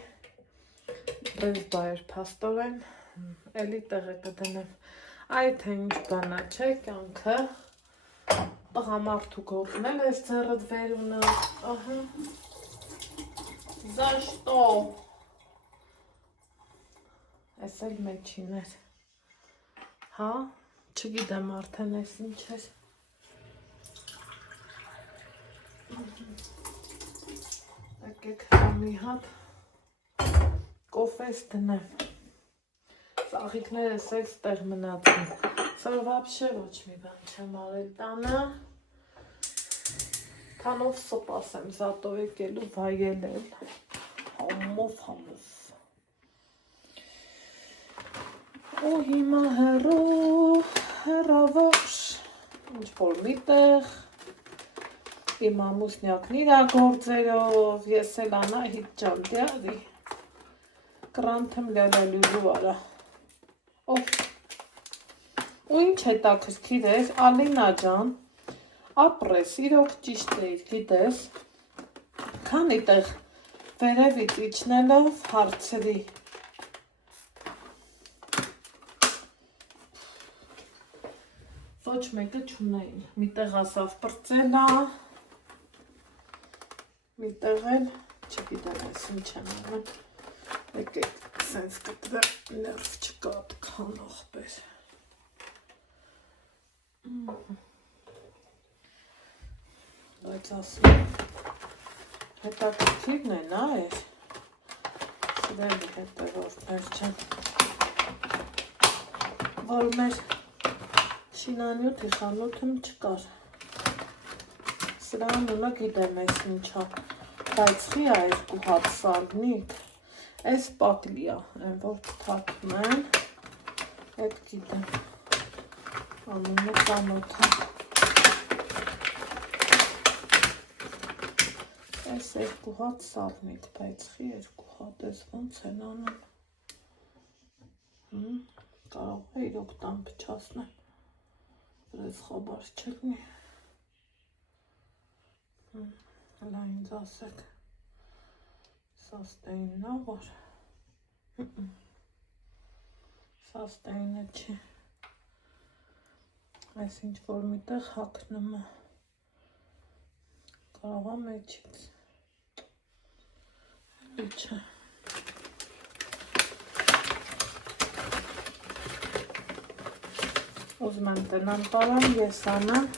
բեզ բայր պաստորեն, էլի տեղը կդնեմ, այդ է ինչ բանա չէ կյանքը, տղամարդու գործնել ես ձեռդ վերունը, ահա, за что, ես էլ մեջին էր, հա, չգիտեմ արդեն ես ինչ էր, եկեք մի հատ կոֆես դնեմ, սաղիքներս էլ ստեղ մնացին, սա վաբշե ոչ մի բան չեմ արել տանը, քանով սպաս եմ զատով եկելու վայելել, համով, ու հիմա հեռավոր, ինչ-որ միտեղ, իմ ամուսնյակն իրա գործերով, ես էլ Անահիտ ջան դյարի, կրանթեմ լյալալուզու արա, ու ինչ հետաքրքիր էր, Ալինա ջան, ապրես, իրոք ճիշտ էիր, գիտես, քանի տեղ վերևից իջնելով հարցրի, ոչ մեկը չունեին, միտեղ ասավ պրծելա, միտեղ էլ, չգիտեմ ես ինչ եմ անում, եկեք սենց կտրեմ, ներվ չկա տքանող բեր, բայց ասում, հետաքրքիրն է նա էր, սիրելի հետևորդներ չեն, որ մեր շինանյութի խանութում չկար, սրան ունը գիտեմ ես ինչա, բայց խի ա երկու հատ սալնիկ, ես պատլիա, են որ թակում են, հետ գիտեմ, անունը ծանոթա, ես երկու հատ սալնիկ, բայց խի երկու հատ ես ոնց են անում, կարող է իրոք տան պչասնեմ, ես խաբար չլնի, հլա ինձ ասեք, սաստեինն ա որ, սաստեինը չի, այս ինչ որ միտեղ հակնում է, կարող է մեջից, էլի չէ, ուզում եմ տնան տարամ, ես անեմ,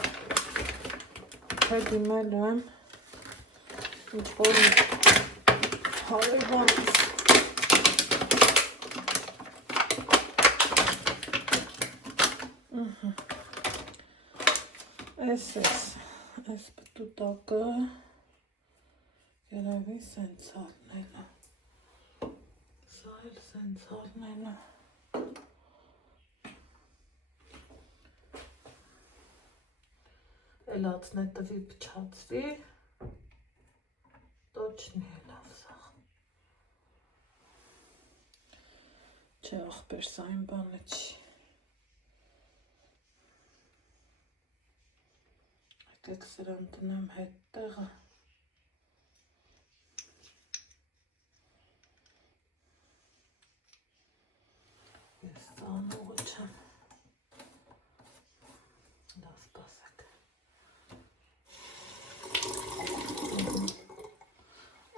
թե դիմելու եմ, ինչ որ հարևանից, ես պտուտակը, երևի սենց արնելը, սա էլ սենց արնելը, Էլացն է տվի պչացվի, точно լավ սաղ, չէ աղբեր սա իմ բանը չի, եկեք սրան տնեմ հետ տեղը, ես ծանողը չեմ, դա սպասեք,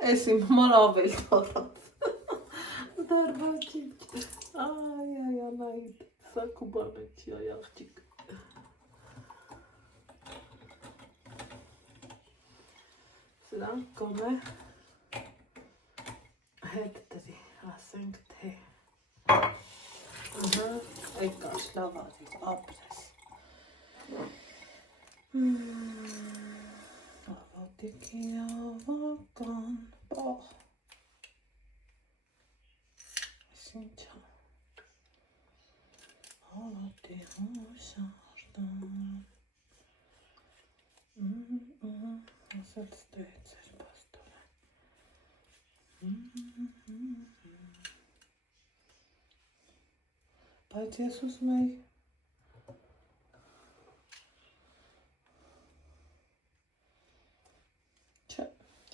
Էս իմ համար ավել թարած։ Դարբաչիկ։ Այ, Անահիտ, սա կուբանը չի, այ աղջիկ։ Սրանք կոնե հետ դրի, ասենք թե։ Այդ կաշ լավ արիր, ապրես։ Ավատիկի ավական, պաղ։ Սինչա։ Ավատի հուշարդան։ Ասած ստեյց էր պաստորեն։ Բայց ես ուզում էի չէ,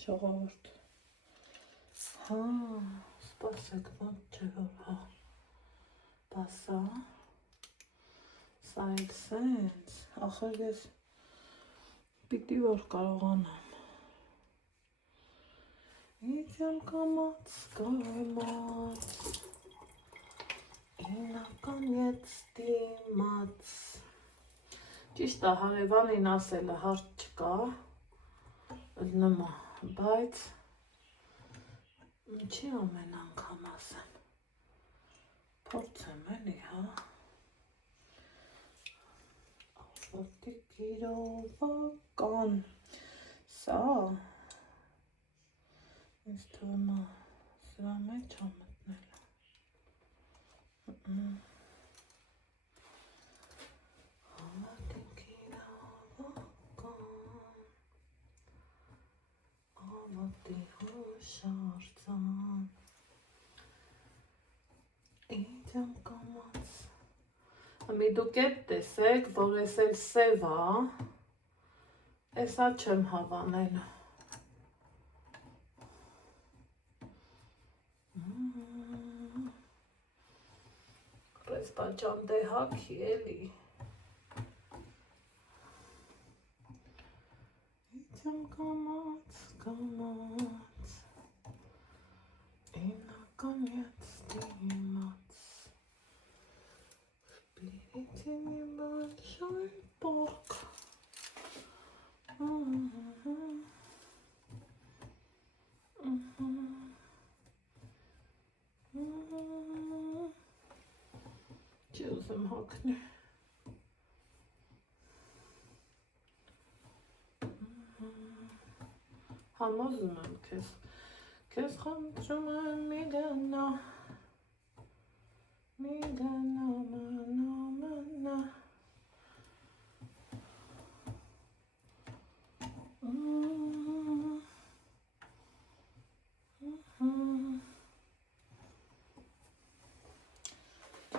ժողովուրդ հա, սպասեք ոնց չէ որ հա բասա սա էլ սենց ախր ես պիտի որ կարողանամ իջամ կամաց Ինական ետ ստիմաց Ճիշտ է հարևանին ասելը հարց չկա նմա, բայց չի ամեն անգամ ասեմ փորձեմ էլի, հա Ավոտիկ իրովական Սա ինձ թվում է սրա մեջ ա մտնել Ավոտիկ իրովական Ավոտի հուշարձան Իջամ կամաց Մի դուք էտ տեսեք, որ ես էլ սև ա Էսա չեմ հավանել Ռեսպաճան դե հաքի էլի Իջամ կամաց Ինական ետ ստիմաց Շպիրիցինի բալշոյ պորկ Չի ուզեմ հակնի Համոզում եմ քեզ Քեզ խնդրում եմ մի գնա մնա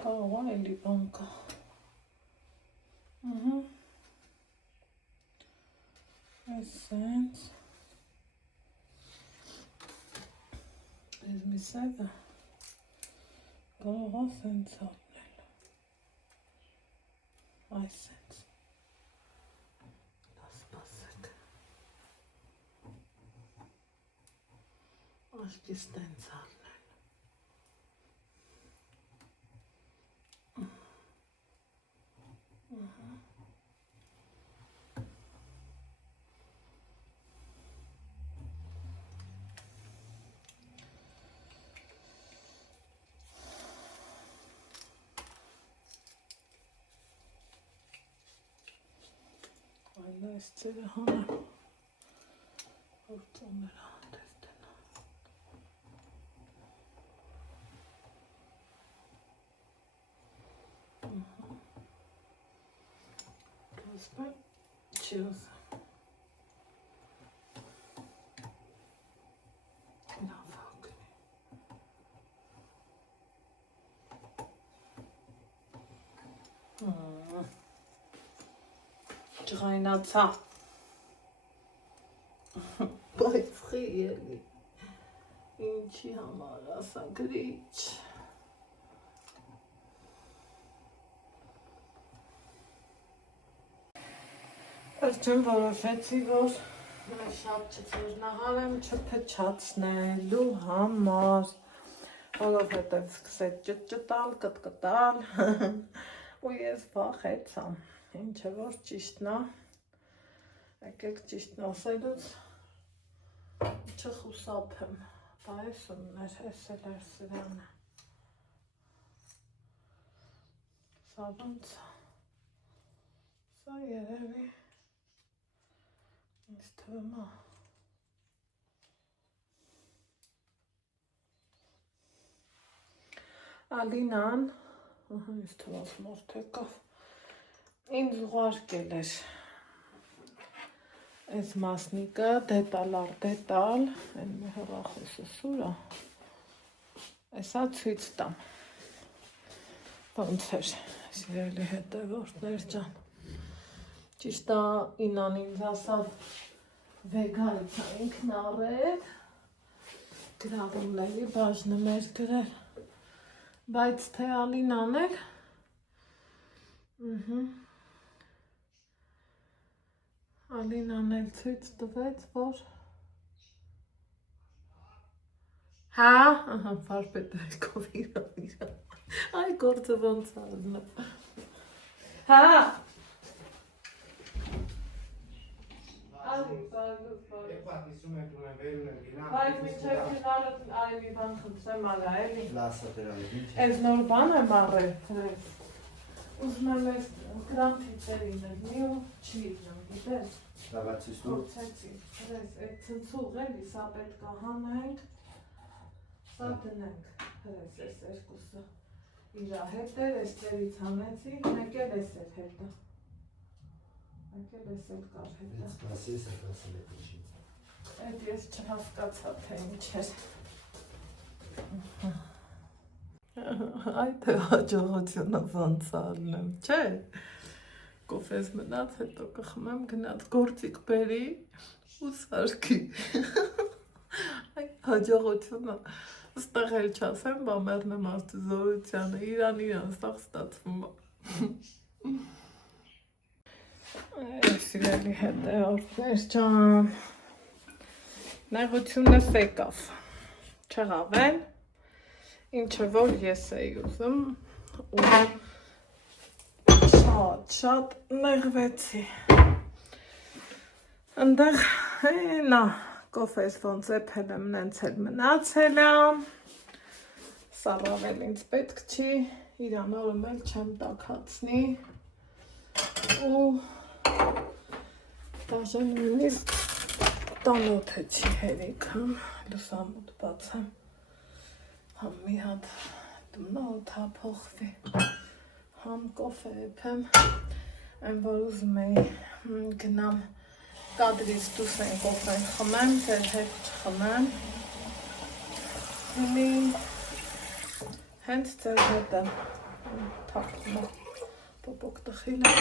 Ահա էլի բան կա Այս սենց Ես մի սևը կարող ա սենց ապնել Այս սենց Սպասեք Աշկի սենց ապնել Այլա այս ծերը հանեմ, որ ծոմերը հանդես դենա Կասպը չի ուզեմ Լավ հակնի Ջղայնացա Բայց խի էլի Ինչի համար ասա գրիչ Արդեն որոշեցի, որ Շատ չձեռնաղալ եմ չփչացնելու համար, որովհետև սկսեց ճտճտալ, կտկտալ ու ես վախեցա, ինչը որ ճիշտն է, եկեք ճիշտն ասելուց չխուսափեմ, բայց ուններ, ես էլ էր սրանը, սա ոնց է, սա երևի ինձ թվում է Ալինան, ինձ թվաց մարդ եկավ, ինձ ուղարկել էր այս մասնիկը դետալ առ դետալ, այն մի հեռախոսը սուր է, այսա ցույց տամ, ոնց էր, սիրելի հետևորդներ ջան, ճիշտ է ինան ինձ ասավ վեգանից ինքն առել, գրավումների բաժնը մեր գրել, բայց թե Ալինան էր, Ալինան էլ ցույց տվեց, որ հա, վարպետայքով իրա, այ գործը ոնց ազնով, հա, Բայց մինչև գնալը այ մի բան խնդրեմ ալա էլի Այս նոր բան եմ առել Ուզում եմ ես գրանթիցերին էլի ու չի իլնեմ գիտես Գործեցի Այդ ծնցուղ էլի սա պետք է հանենք Սա դնենք հրես ես երկուսը Իրա հետ էր ես տերից հանեցի մեկ էլ ես էր հետը Եկել ես էլ կար հետը Այդ ես չհասկացա թե ինչ էր Այդ է հաջողությունը ոնց ալնեմ, չէ Կոֆես մնաց, հետո կխմեմ գնաց գործիք բերի ու սարքի Այդ հաջողությունը Ստեղ էլ չասեմ, բամերնեմ աստուզորությանը, իրան ստաղ ստացվում Սիրելի հետևորդներ ջան Նեղությունս եկավ չեղավ ինչը որ ես էի ուզում ու շատ նեղվեցի ընդեղ նա կոֆես ոնց էփել եմ նենց էլ մնացել սառավել ինձ պետք չի իրան օրում էլ չեմ տաքացնի ու Դաժե նույնիսկ տանոթ է չի հերիքամ, լուսամուտ բացեմ, համ մի հատ դմնոտ հափոխվի, համ կոֆե էպեմ, այն որ ուզում էի գնամ կադրից դուս են կոֆեն խմեմ, ձեր հետ չխմեմ, հիմի հենց ձեր հետ եմ, թախվում է, պոպոկ տխիլ է,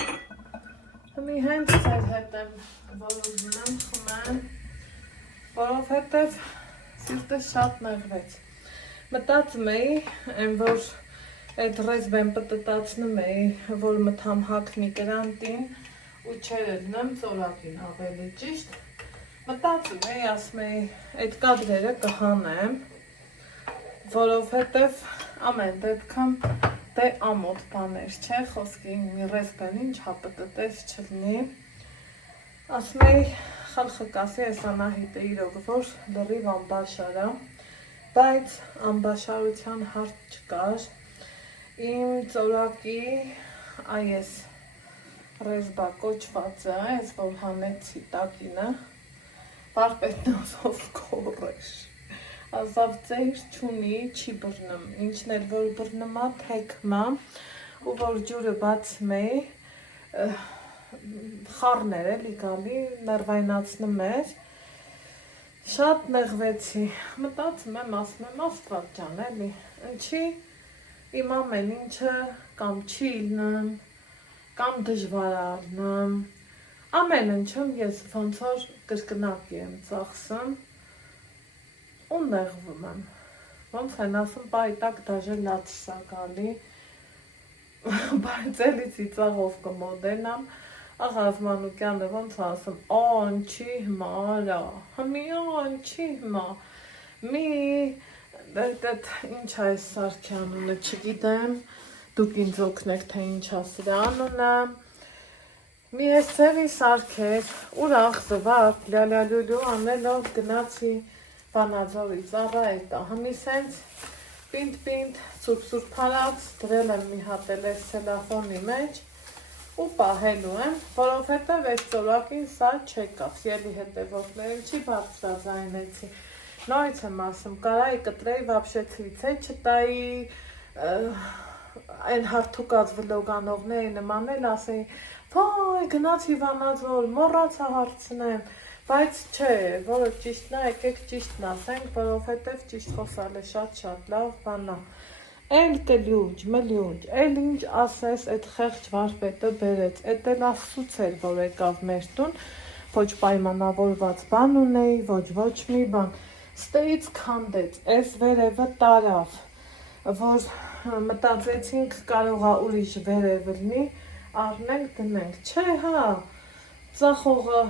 Հիմի հենց ձեր հետ եմ, որ ուզում եմ խմեմ, որովհետև սիրտս շատ նեղվեց։ Մտածում էի, այն որ այդ ռեզվեն պտտացնում էի, որ մտամ հակնի կրանտին ու չեր ելնեմ ծորակին ավելի ճիշտ։ Մտածում էի, ասում էի, այդ կադրերը կհանեմ, որովհետև ամեն դեպքում Դե ամոտ բաներ չէ, խոսքի մի ռեզվեն ինչ հապտտես չլնի Ասում էի խալխը կասի ես անահիտ է իրոք, որ լրիվ ամբաշարա Բայց ամբաշարության հարց չկար Իմ ծորակի այս ռեզբա կոչվածը, ես որ հանեցի տակինը Վարպետն ասով կորեշ Ազավ ծեր չունի, չի բրնում, ինչն էլ որ բրնումա թեքմա ու որ ջուրը բացում էի, խառներ էլի գալի, ներվայնացնում էր, շատ նեղվեցի, մտածում եմ, ասում եմ, աստված ջան էլի, ինչի իմ ամեն ինչը կամ չի իլնեմ, կամ դժվար առնեմ, ամեն ինչում ես ոնց որ կրկնակի եմ ծախսում, ու նեղվում եմ, ոնց են ասում պայտակ դաժե լացսա գալի, բայց էլի ծիծաղով կմոդենամ, Աղազ Մանուկյանը ոնց ասում, «Ան չի հիմա, հմի ան չի հիմա»։ Մի դեդ ինչ այս սարքի անունը չգիտեմ, դուք ինձ օգնեք թե ինչ է սրա անունը։ Մի ես ծևի սարքեր, ուրախ զվարդ, լալալուլու անելով գնացի Վանաձորի ծառա էտա, հմի սենց պինդ սուրպ հարած, դրել եմ մի հատ էլ այս սելաֆոնի մեջ ու պահելու եմ, որովհետև այս ծորակին սա չեկավ, ելի հետևորդներին չի բարձրաձայնեցի։ Նորից եմ ասում, կարայի կտրեի վաբշե ցույց չտայի, այն հարթուկած վլոգանողների նման էլ ասեի, վայ գնացի Վանաձոր, մոռացա հարցնեմ, բայց չէ, որը ճիշտն է, եկեք ճիշտն ասենք, որովհետև ճիշտ խոսալը շատ լավ բան է։ Էլ կլյուջ, մլյուջ, էլ ինչ ասես, այդ խեղճ վարպետը բերեց, էդ էլ ասուց էր, որ եկավ մեր տուն, ոչ պայմանավորված բան ունեի, ոչ մի բան, ստեից քանդեց, այս վերևը տարավ, որ մտածեցինք կարող է ուրիշ վերև լինի, առնենք դնենք, չէ հա, ծախողը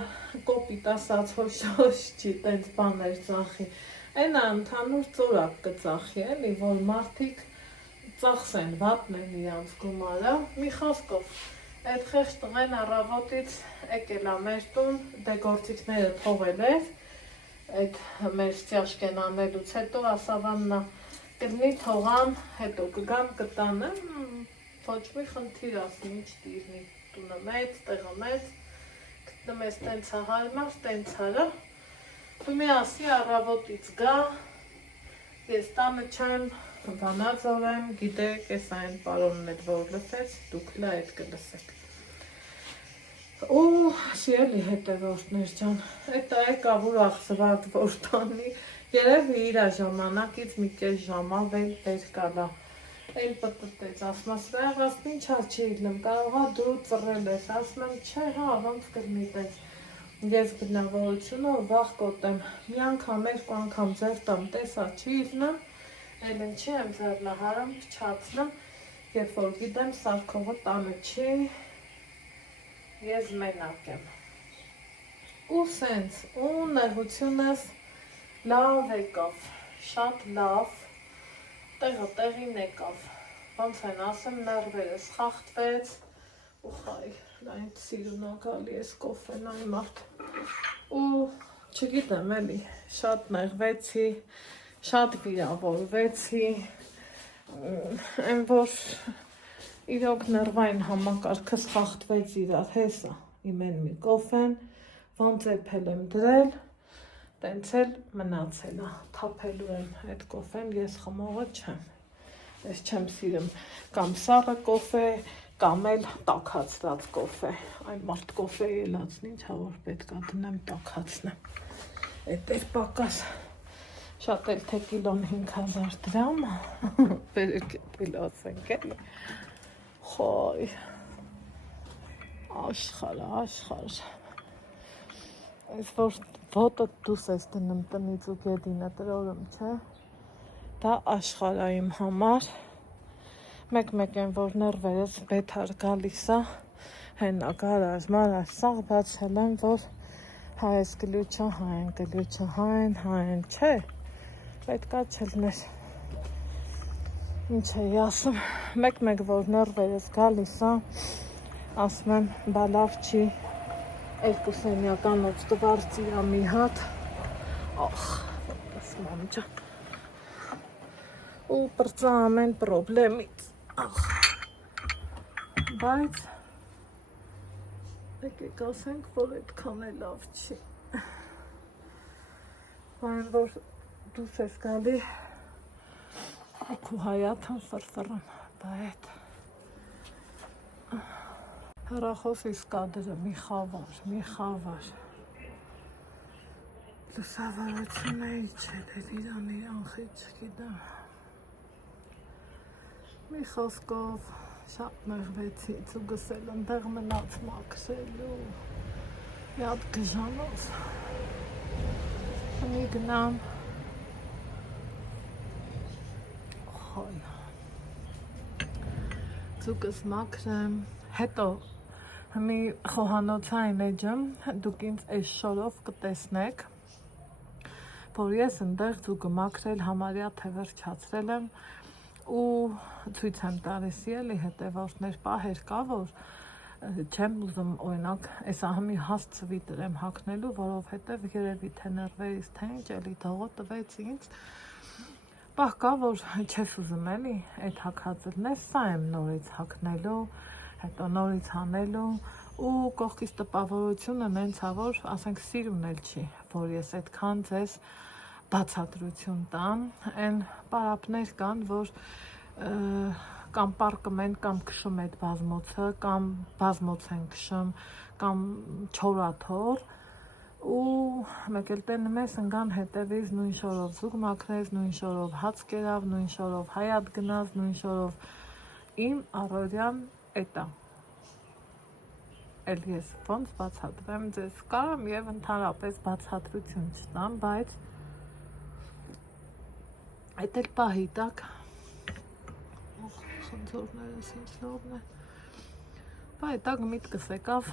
կոպիտ ասած հոշ չի, տենց բաներ ծախի, այնա ընդհանուր ծորակ կծախի, էլի, որ մարդիկ ծախսեն, վատնեն իրանց գումարը, մի խոսքով, այդ խեղճ տղեն առավոտից եկել է մեր տուն, դե գործիքները թողել էր, այդ մեր ստյաշկեն անելուց հետո ասավաննա կլնի թողամ, հետո կգամ կտանեմ, ոչ մի խնդիր ասում, ինչ տիրնի, տունը մեծ, տեղը մեծ, գտնում ես տենց հարմար, տենց հարը, ու մի ասի առավոտից գա, ես տանը չեմ, Վանաձոր եմ, գիտեք, ես այն պարոնն էդ որ լսեց, դուք լա էդ կլսեք։ Ու շիելի հետևորդներ ջան, էտա եկավ ուրախ զվարդ որ տանի, երևի իրա ժամանակից մի կես ժամա վեր կալա։ Էլ պտտեց, ասում ասում եղասն ինչ չի իլնեմ, կարողա դու ծռել ես, ասում եմ չէ հա, ոնց կլնի տենց, ես բնավորությունը վաղ կոտեմ, մի անգամ երկու անգամ ձեր տամ տեսա չի իլնեմ, էլ ինչի եմ ձեռնահարում, փչացնում, երբ որ գիտեմ սարքողը տանը չի, ես մենակ եմ։ Ու սենց, ու նեղությունս լավ եկավ, շատ լավ, տեղը տեղին եկավ, ոնց են ասեմ, ներվերս խախտվեց, ու խայ, այն սիրունակալի ես կոֆեն այն մարդ, ու չգիտեմ էլի, շատ նեղվեցի, շատ վիրավորվեցի, այն որ իրոք նրվային համակարգս խախտվեց իրար հեսա, իմ են մի կոֆեն, ոնց էփել եմ դրել, տենց էլ մնացել է, թափելու եմ այդ կոֆեն, ես խմողը չեմ, ես չեմ սիրում, կամ սառը կոֆե, կամ էլ տաքացրած կոֆե, այն մարդ կոֆե ելացն ինչ որ պետք է դնեմ տաքացնեմ, էդ էր պակաս, շատ էլ թե կիլոն 5000 դրամ, բերեք կիլոսենք էլի, խոյ, աշխար, այս որ ոտը դուս ես դնում տնից ու գետինը տրորում, չէ, դա աշխար է իմ համար, մեկ են որ ներվերս բետար գալիս է, հենա գարաժ, մարաշ, սաղ բացել եմ, որ հայս գլյուչը, հայն, չէ, պետքա չլներ, ինչ էի ասում, մեկ որ ներվերս գալիս է, ասում եմ, բա լավ չի, երկուսենյականոց տվարծի է մի հատ, ախ, պես մամջան, ու պրծա ամեն պրոբլեմից, ախ, բայց, եկեք ասենք, որ այդքան է լավ չի, այն որ դուս ես գալի, ակու հայաթն ֆրֆրում, բայց, հրախոսիս կադրը մի խավար, լուսավորությունը իջել էր իրան խիչ չգիտեմ, մի խոսքով շատ նեղվեցի ու գսել ընդեղ մնաց մաքրելու, մի հատ գժանոց, մի գնամ, ձուկս մաքրեմ, հետո մի խոհանոցային էջը դուք ինձ այս շորով կտեսնեք, որ ես ընդեղ ձուկը մաքրել համարյա թե վերջացրել եմ ու ցույց եմ տալիս էլի հետևորդներ պահեր կա, որ չեմ ուզում օրինակ այս ահմի հաստ ծվի դրեմ հագնելու, որովհետև երևի թե ներվերից թե ինչ էլի դողո տվեց ինձ պահ կա, որ չես ուզում էլի այդ հագածը նես սա եմ նորից հագնելու, հետո նորից հանելու ու կողքից տպավորությունը նենց ա, որ ասենք սիրուն էլ չի, որ ես այդքան ձեզ բացատրություն տամ, այն պարապներ կան, որ կամ պարկում են, կամ քշում այդ բազմոցը, կամ բազմոց են քշում, կամ չորաթոր ու մեկ էլ տենում ես ընկան հետևից նույն շորով զուգ մաքրես, նույն շորով հաց կերավ, նույն շորով հայատ գնաց, նույն շորով իմ առօրյան էտա էլ ես ոնց բացատրեմ ձեզ կարամ և ընդհանրապես բացատրություն չտամ, բայց այդ էլ պահի տակ խնձորներս ինչ լորն է պահի տակ միտքս եկավ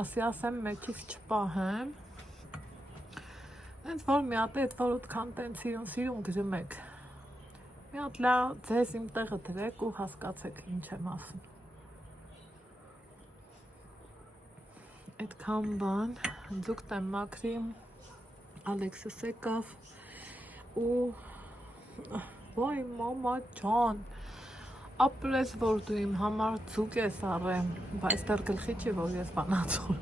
ասի ասեմ մեջից չպահեմ հենց որ մի հատ էդ որ ոտքան տեն սիրուն գրմեք մի հատ լա ձեզ իմ տեղը դրեք ու հասկացեք ինչ եմ ասում այդքան բան ձուկ տեմ մաքրի Ալեքսս եկավ ու ոյ մամա ջան ապրես որ դու իմ համար ձուկ ես առեմ բայց դեռ գլխի չի որ ես բանացուր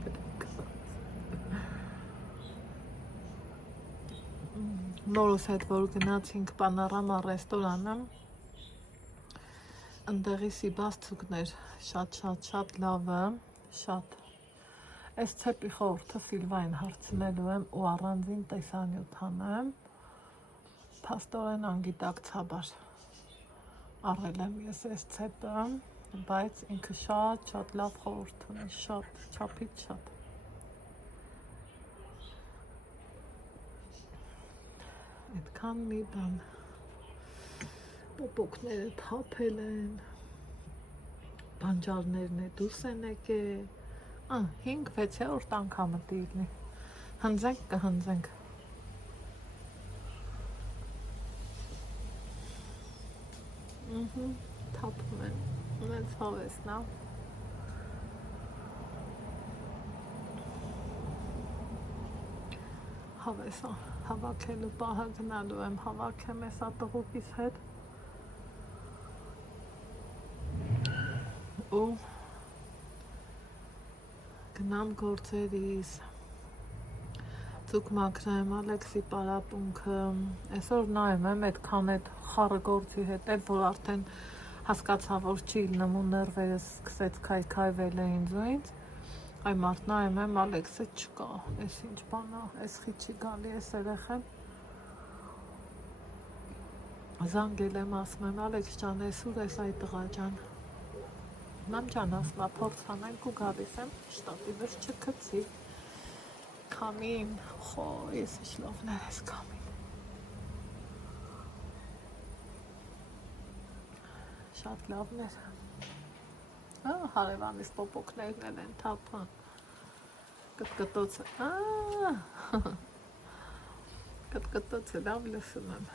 նորս հետ որ գնացինք Պանորամա ռեստորանը ընդեղի սիբաս ձուկներ շատ լավը շատ այս ցեպի խորհուրդը Սիլվային հարցնելու եմ ու առանձին տեսանյութ անեմ փաստորեն անգիտակցաբար առել եմ ես այս ցեպը, բայց ինքը շատ լավ խորհուրդ ունի, շատ, չափից շատ։ Այդքան մի բան, պոպոկները թափել են, բանջարներն է դուրս են եկել, 5-6-րդ անգամը դիգնի, հնձենք կհնձենք։ Թափում են, ունենց հավեսն է հավեսը հավաքելու պահը գնալու եմ հավաքեմ ես ատողուկիս հետ ու գնամ գործերիս ձուկ մաքրեմ Ալեքսի պարապունքը այսօր նայում եմ այդքան այդ խառը գործի հետ էլ որ արդեն հասկացա որ չի լինում ու ներվերս սկսեց քայքայվել է ինձ ու ինձ այ մարդ նայում եմ Ալեքսը չկա այս ինչ բան է այս խի չի գալի այս երեխան զանգել եմ ասում եմ Ալեքս ջան ես ուր ես այ տղա ջան մամ ջան ասում է փորձ անենք ու գալիս եմ շտատի վրա չգցի Քամին, խո, ես ինչ լավներ ես կամին Շատ լավներ Հարևանիս պոպոկներն են թափան Կտկտոցը Կտկտոցը լավ լսում եմ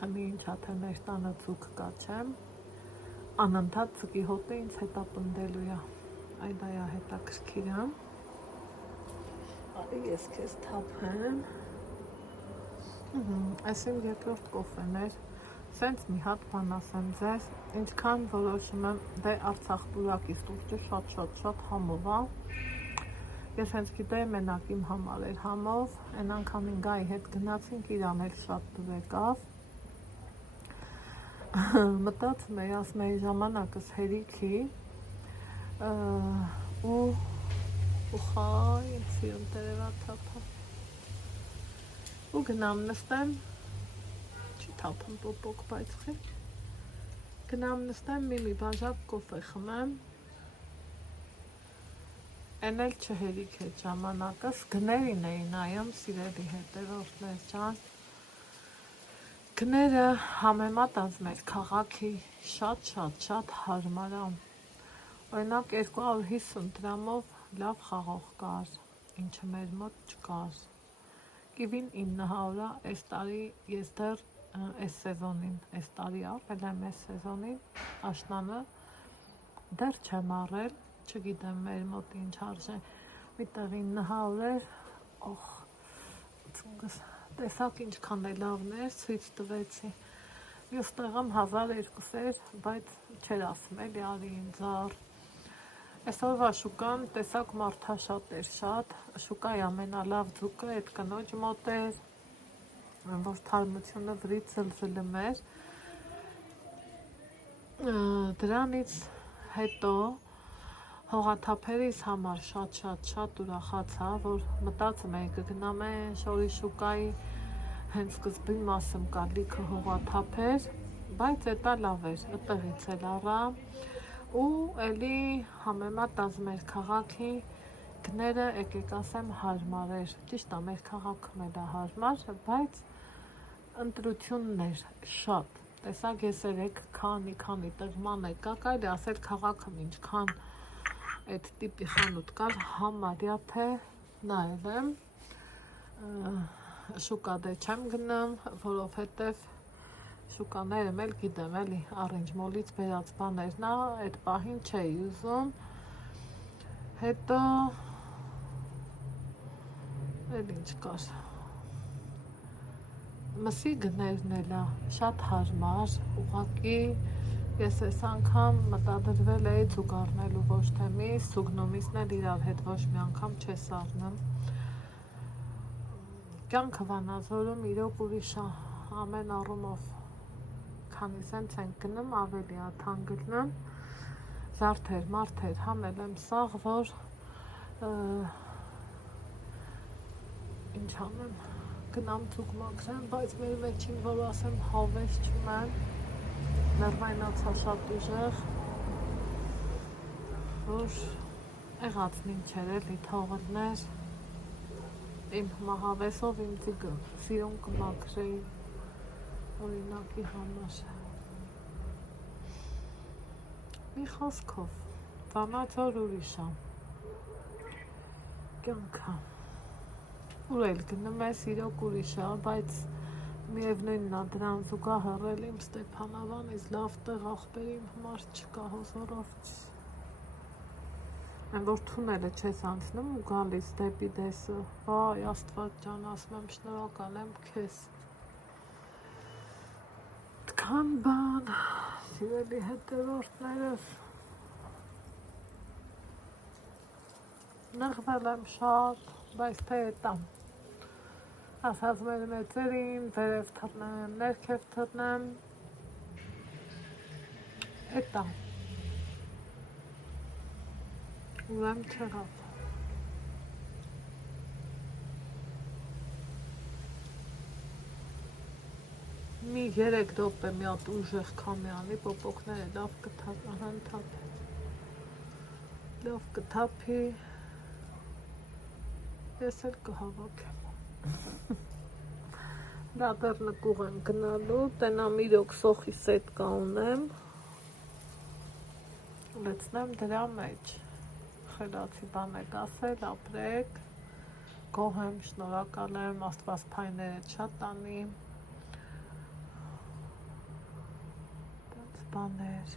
Հանի ինչ հատ մեր տանը ձուկ կա չեմ Անընդհատ ձուկի հոտը ինձ հետապնդելու է, այդ այա հետաքրքիր է, արի ես քեզ թափեմ, այս իմ երկրորդ կոֆեն էր, սենց մի հատ բան ասեմ ձեզ, ինչքան որոշում եմ, դե Արցախ պուրակի ստուրջը շատ համով է, ես հենց գիտեի մենակ իմ համար էր համով, են անգամին գայի հետ գնացինք իրան էլ շատ դուր եկավ, մտածում էի, ասում էի ժամանակս հերիքի ու խայ ինձ սիրում տերևա թափա ու գնամ նստեմ չի թափում պոպոկ բայց խի գնամ նստեմ մի բաժակ կոֆե խմեմ են էլ չհերիք է ժամանակս գներին էի նայում սիրելի հետևորդներ ջան Գները համեմատած մեր քաղաքի շատ հարմար է։ Օրինակ 250 դրամով լավ խաղող կար, ինչը մեր մոտ չկար։ Կիվին 900 է, այս տարի ես դեռ այս սեզոնին, այս տարի ապել եմ այս սեզոնին, աշնանը դեռ չեմ առել, չգիտեմ մեր մոտ ինչ արժե, մի տեղ 900 էր, օխ, ծունգս, տեսակ ինչքան է լավն էր, ցույց տվեցի, մյուս տեղում 1200 էր, բայց չեր ասում էլի արի ինձ առ։ Այսօրվա շուկան տեսակ մարդաշատ էր շատ, շուկայի ամենալավ ձուկը այդ կնոջ մոտ էր, որ թարմությունը վրից զլզլում էր։ Դրանից հետո հողաթափերից համար շատ ուրախացա, որ մտածում էի կգնամ են շորի շուկայի հենց սկզբի մասում կա լիքը հողաթափեր, բայց էտա լավ էր, այդտեղից էլ առա ու էլի համեմատած մեր քաղաքի գները եկեք ասեմ հարմար էր, ճիշտ է մեր քաղաքում էլ է հարմար, բայց ընտրությունն էր շատ, տեսակ ես երեք քանի տեղման եկա, կարելի ասել քաղաքում ինչքան այդ տիպի խանութ կար, համարյա թե նայել եմ, շուկա դե չեմ գնում, որովհետև շուկաները էլ գիտեմ էլի առինջ մոլից բերած բաներն է, այդ պահին չէի ուզում, հետո էլ ինչ կար, մսի գներն էլ է շատ հարմար, ուղղակի ես այս անգամ մտադրվել էի ցուկ առնելու ոչ թե միս, ցուգնոմիսն էլ իրար հետ ոչ մի անգամ չես առնում, կյանքը վանաձորում իրոք ուրիշ է, ամեն առումով քանի սենց ենք գնում, ավելի աթան գնում, զարդեր, մարդեր, հանել եմ սաղ, որ ինչ անեմ, գնամ ցուկ մաքրեմ, բայց մեր մեջին, որ ասեմ հավես չունեմ, ներվայնացա շատ ուժեղ, որ եղածն ինչ էր էլի թողններ, իմ մահավեսով իմ ձիգը, սիրուն կմաքրեի, օրինակի համար մի խոսքով վանաձոր ուրիշ է կյանքը ուր էլ գնում ես իրոք ուրիշ է բայց միևնույնն է դրան զուգահեռել իմ Ստեփանավանից լավ տեղ աղբերի համար չկա հոզորով այն որ թունելը չես անցնում ու գալիս դեպի դեսը վայ Աստված ջան ասում եմ շնորհակալ եմ քեզ Քան բան, սիրելի հետևորդներս, նեղվել եմ շատ, բայց թե էտամ, ասած մեր մեծերին, վերև թռնեմ, ներքև թռնեմ, էտամ, ուրեմ չեղավ, մի 3 րոպե մի հատ ուժեղ քամյանի պոպոկները լավ կթափի ես էլ կհավաքեմ դա դեռ նկուղ եմ գնալու տենամ իրոք սոխի սետկա ունեմ լեցնեմ դրա մեջ խելացի բան եք ասել ապրեք գոհ եմ շնորհակալ եմ Աստված փայները շատ տանի բաներ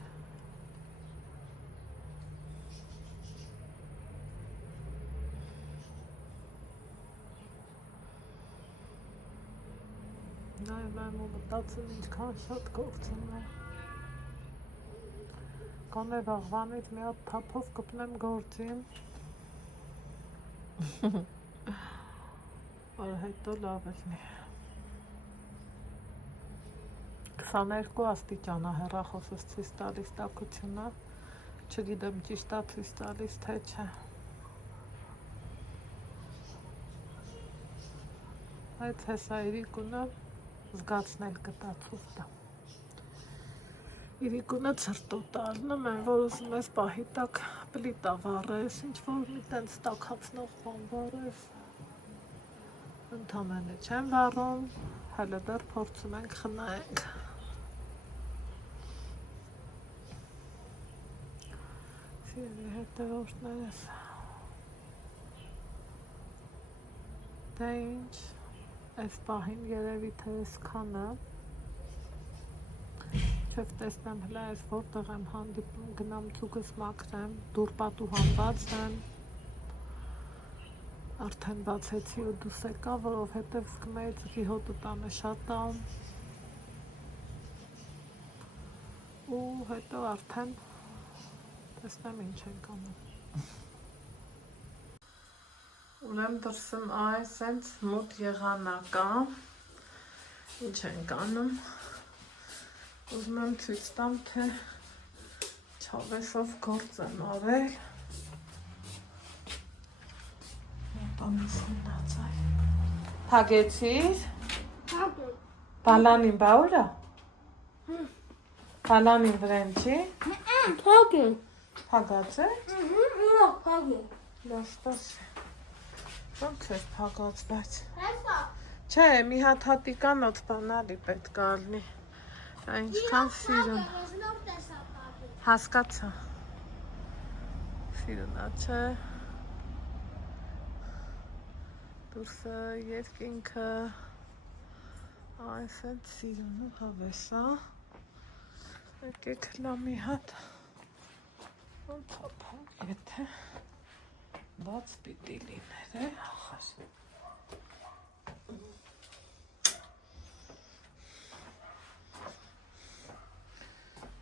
նայում եմ ու մտածում ինչքան շատ գործում է գոնե վաղվանից մի հատ թափով կպնեմ գործին որ հետո լավ ելնի 22 աստիճան է հեռախոսս ցույց տալիս տաքությունը, չգիտեմ ճիշտ է ցույց տալիս թե չէ։ Այդ հեսա իրիկունը զգացնել կտա ցույց տա։ Իրիկունը ցրտոտ առնում են, որ ուզում ես պահի տակ պլիտա վառես, ինչ որ մի տենց տաքացնող բան վառես։ Ընդամենը չեմ վառում, հələ դեռ փորձում ենք խնայենք։ Սիրելի հետևորդներս, դե ինչ, այս պահին երևի թե այսքանը, չև տեսնեմ հլա այս որտեղ եմ հանդիպում, գնամ ձուկս մաքրեմ, դուրպատու համբաց եմ, արդեն բացեցի ու դուս եկա, որովհետև զգում էի ձգի հոտը տանը շատ ամ ու հետո արդեն տեսնեմ ինչ ենք անում։ Ուրեմն դրսում այս հենց մութ եղանակ ա, ինչ ենք անում, ուզում եմ ցույց տամ, թե չավեսով գործ եմ արել։ Փագեցիր։ Բալանին բա ուրա։ Բալանին վրան չի։ Փագել։ Փագած է։ Փագել։ Լաստաս։ Ոնց է փագած, բայց։ Չէ, մի հատ հատիկանոց բանալի պետք է լինի։ Դա ինչքան սիրուն։ Հասկացա։ Սիրունա չէ։ Դուրսը երկինքը այս այդ սիրուն ու հավեսա եկեք հլա մի հատ թափանք, եթե բաց պիտի լիներ ախաս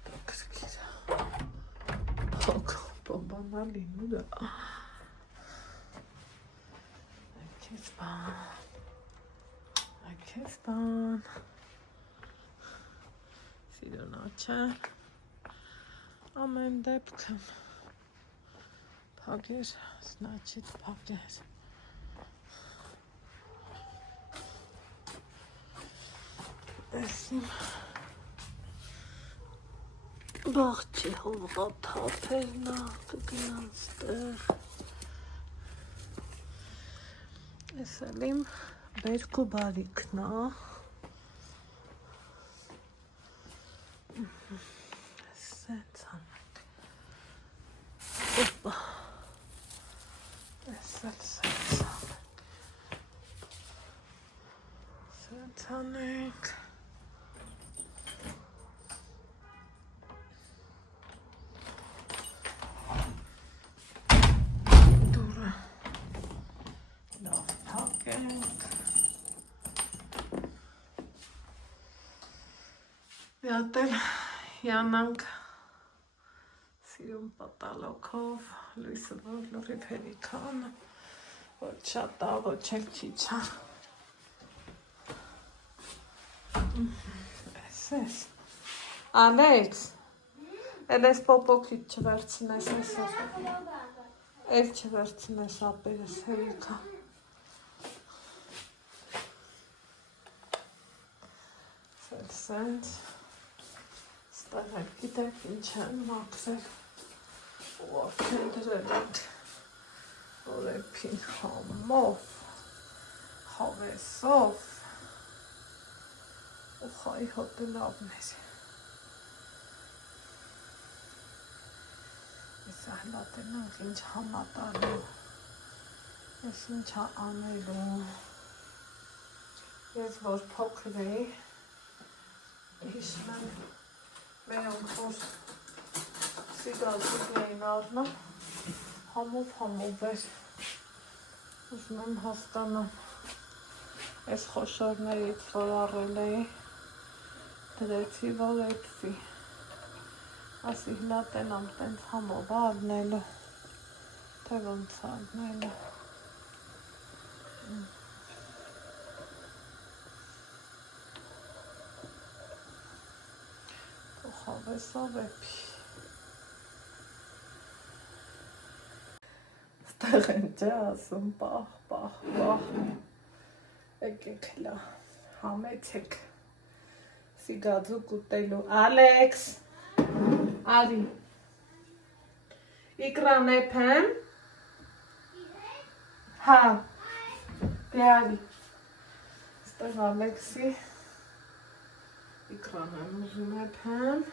դա կրկիրա փակ բոբանա լինու դա Այքեսպան, սիրունա չէ, ամեն դեպքëm, պագեր, սնաչիտ պագեր, ես իմ բաղջի հողա թափերնա, կգնան ստեղ, ես էլ իմ բերք ու բարիքն ա, սենց անենք, ոպա, ես էլ սենց անենք, դուրը, լավ թակենք, Յատել յանանք սիրում պատալոքով, լույսը որ լուրիվ հերիքան, ոչ շատ ա, ոչ էլ չիչա։ Ես, Ալեքս, էլ ես պոպոքիտ չվերցնես այսօր, էլ չվերցնես ապերս հերիքա։ Սենց, ստեղ էլ գիտեք ինչ են մաքրել ու արդեն դրել ենք օրեփին համով, հավեսով ու խայի հոտը լավներ։ Ես հլատենանք ինչ համատարու, ես ինչ անելու, ես որ փոքր էի, հիշում եմ մերոնք որ սիգարետիկ էին առնում, համով էր, ուզում եմ հասկանամ, այս խոշորներից որ առել էի, դրեցի որ էցի, ասի հլատենամ տենց համով առնելու, թե ոնց առնելու, հավեսով էպի, ստեղ են ջա ասում պահ, եկեք հլա, համեցեք, սիգաձուկ ուտելու, Ալեքս, արի, իկրան էպեմ, հա, դե արի, Ստեղ Ալեքսի իքրան եմ ուզում եփեմ։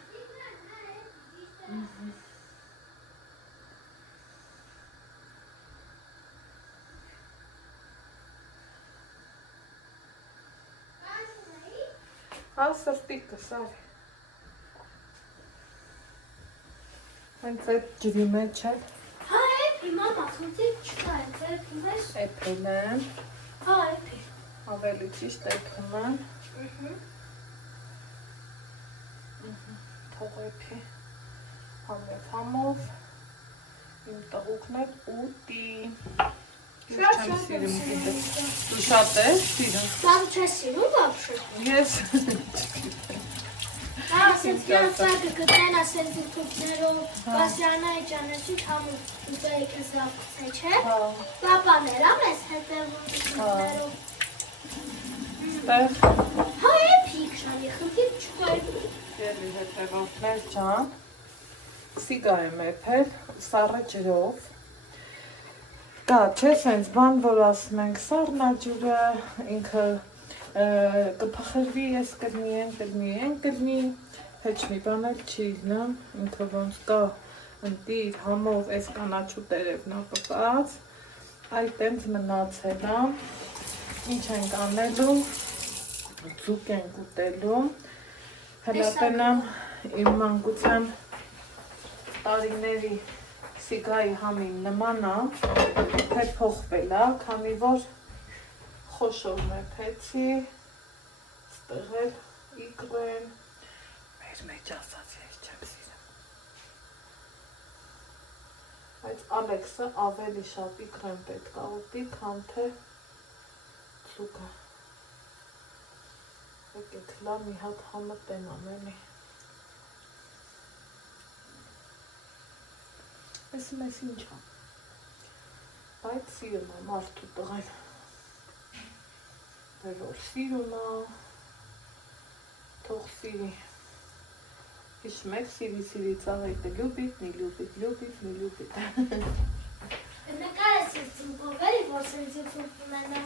Հա սրտիկը սարի։ Հենց այդ ջրի մեջ է։ Հա, էպի, մամա, խնդիր չկա, էպի մեջ։ Էփել եմ, Հա, էպի։ ավելի ճիշտ էփում եմ։ Թող էփի։ Համով, իմ տղուկն էլ ուտի։ Ես չեմ սիրում դիտել։ Դու շատ ես սիրում։ Բաղ չես սիրում, բաղշը։ Ես Հա, ասենց կյանցակը կտեն, ասենց ութուկներով, բասյանայի ճանեսու համու ուտերի կեզ լավկուսե չէ։ Պապաներ ամես հետևում ութուկներով։ ստեղ Հա, էպի իքշանի, խնդիր չկա էպի։ Ելի հետևանքներ ջան, սիգա եմ էփել, սառը ջրով, կա չէ սենց բան, որ ասում ենք սառնաջուրը, ինքը կփխրվի, ես կրնի, հեչ մի բան էլ չի լան, ինքը ոնց կա ընտիր, համով, ես կանաչու տերևն ապպած, այլ տենց մնացել ամ, ինչ ենք անելու, ձուկ ենք ուտելու, հլապենամ իմ մանկության տարիների սիգայի համին նմանա, թե փոխվել է, քանի որ խոշոր մեփեցի, ստեղել իգրեն, մեր մեջ ասած ես չեմ սիրում։ Բայց Ալեքսը ավելի շատ իգրեն պետք է ուտի, քան թե ձուկը։ Եկեք լավ մի հատ համտենամ էլի։ Ես ինչ եմ, բայց սիրում եմ մարդու տղեն, որ սիրում է, թող սիրի, հիշում եք սիրի ծաղայտը լյուբիտ, նի լյուբիտ։ Նկար ես իստում կողերի, որ սենց իստում ունենա։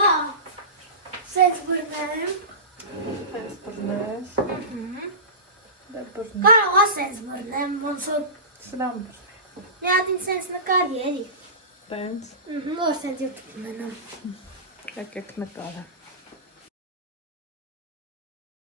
Հա, Սենց բրնեմ։ հենց բրնես, դե բրնես, Կարող է սենց բրնեմ, ոնց որ սլամ բրնես, մի հատին սենց նկար երի։ տենց, Որ սենց իստում ունենա։ եկեք նկարը։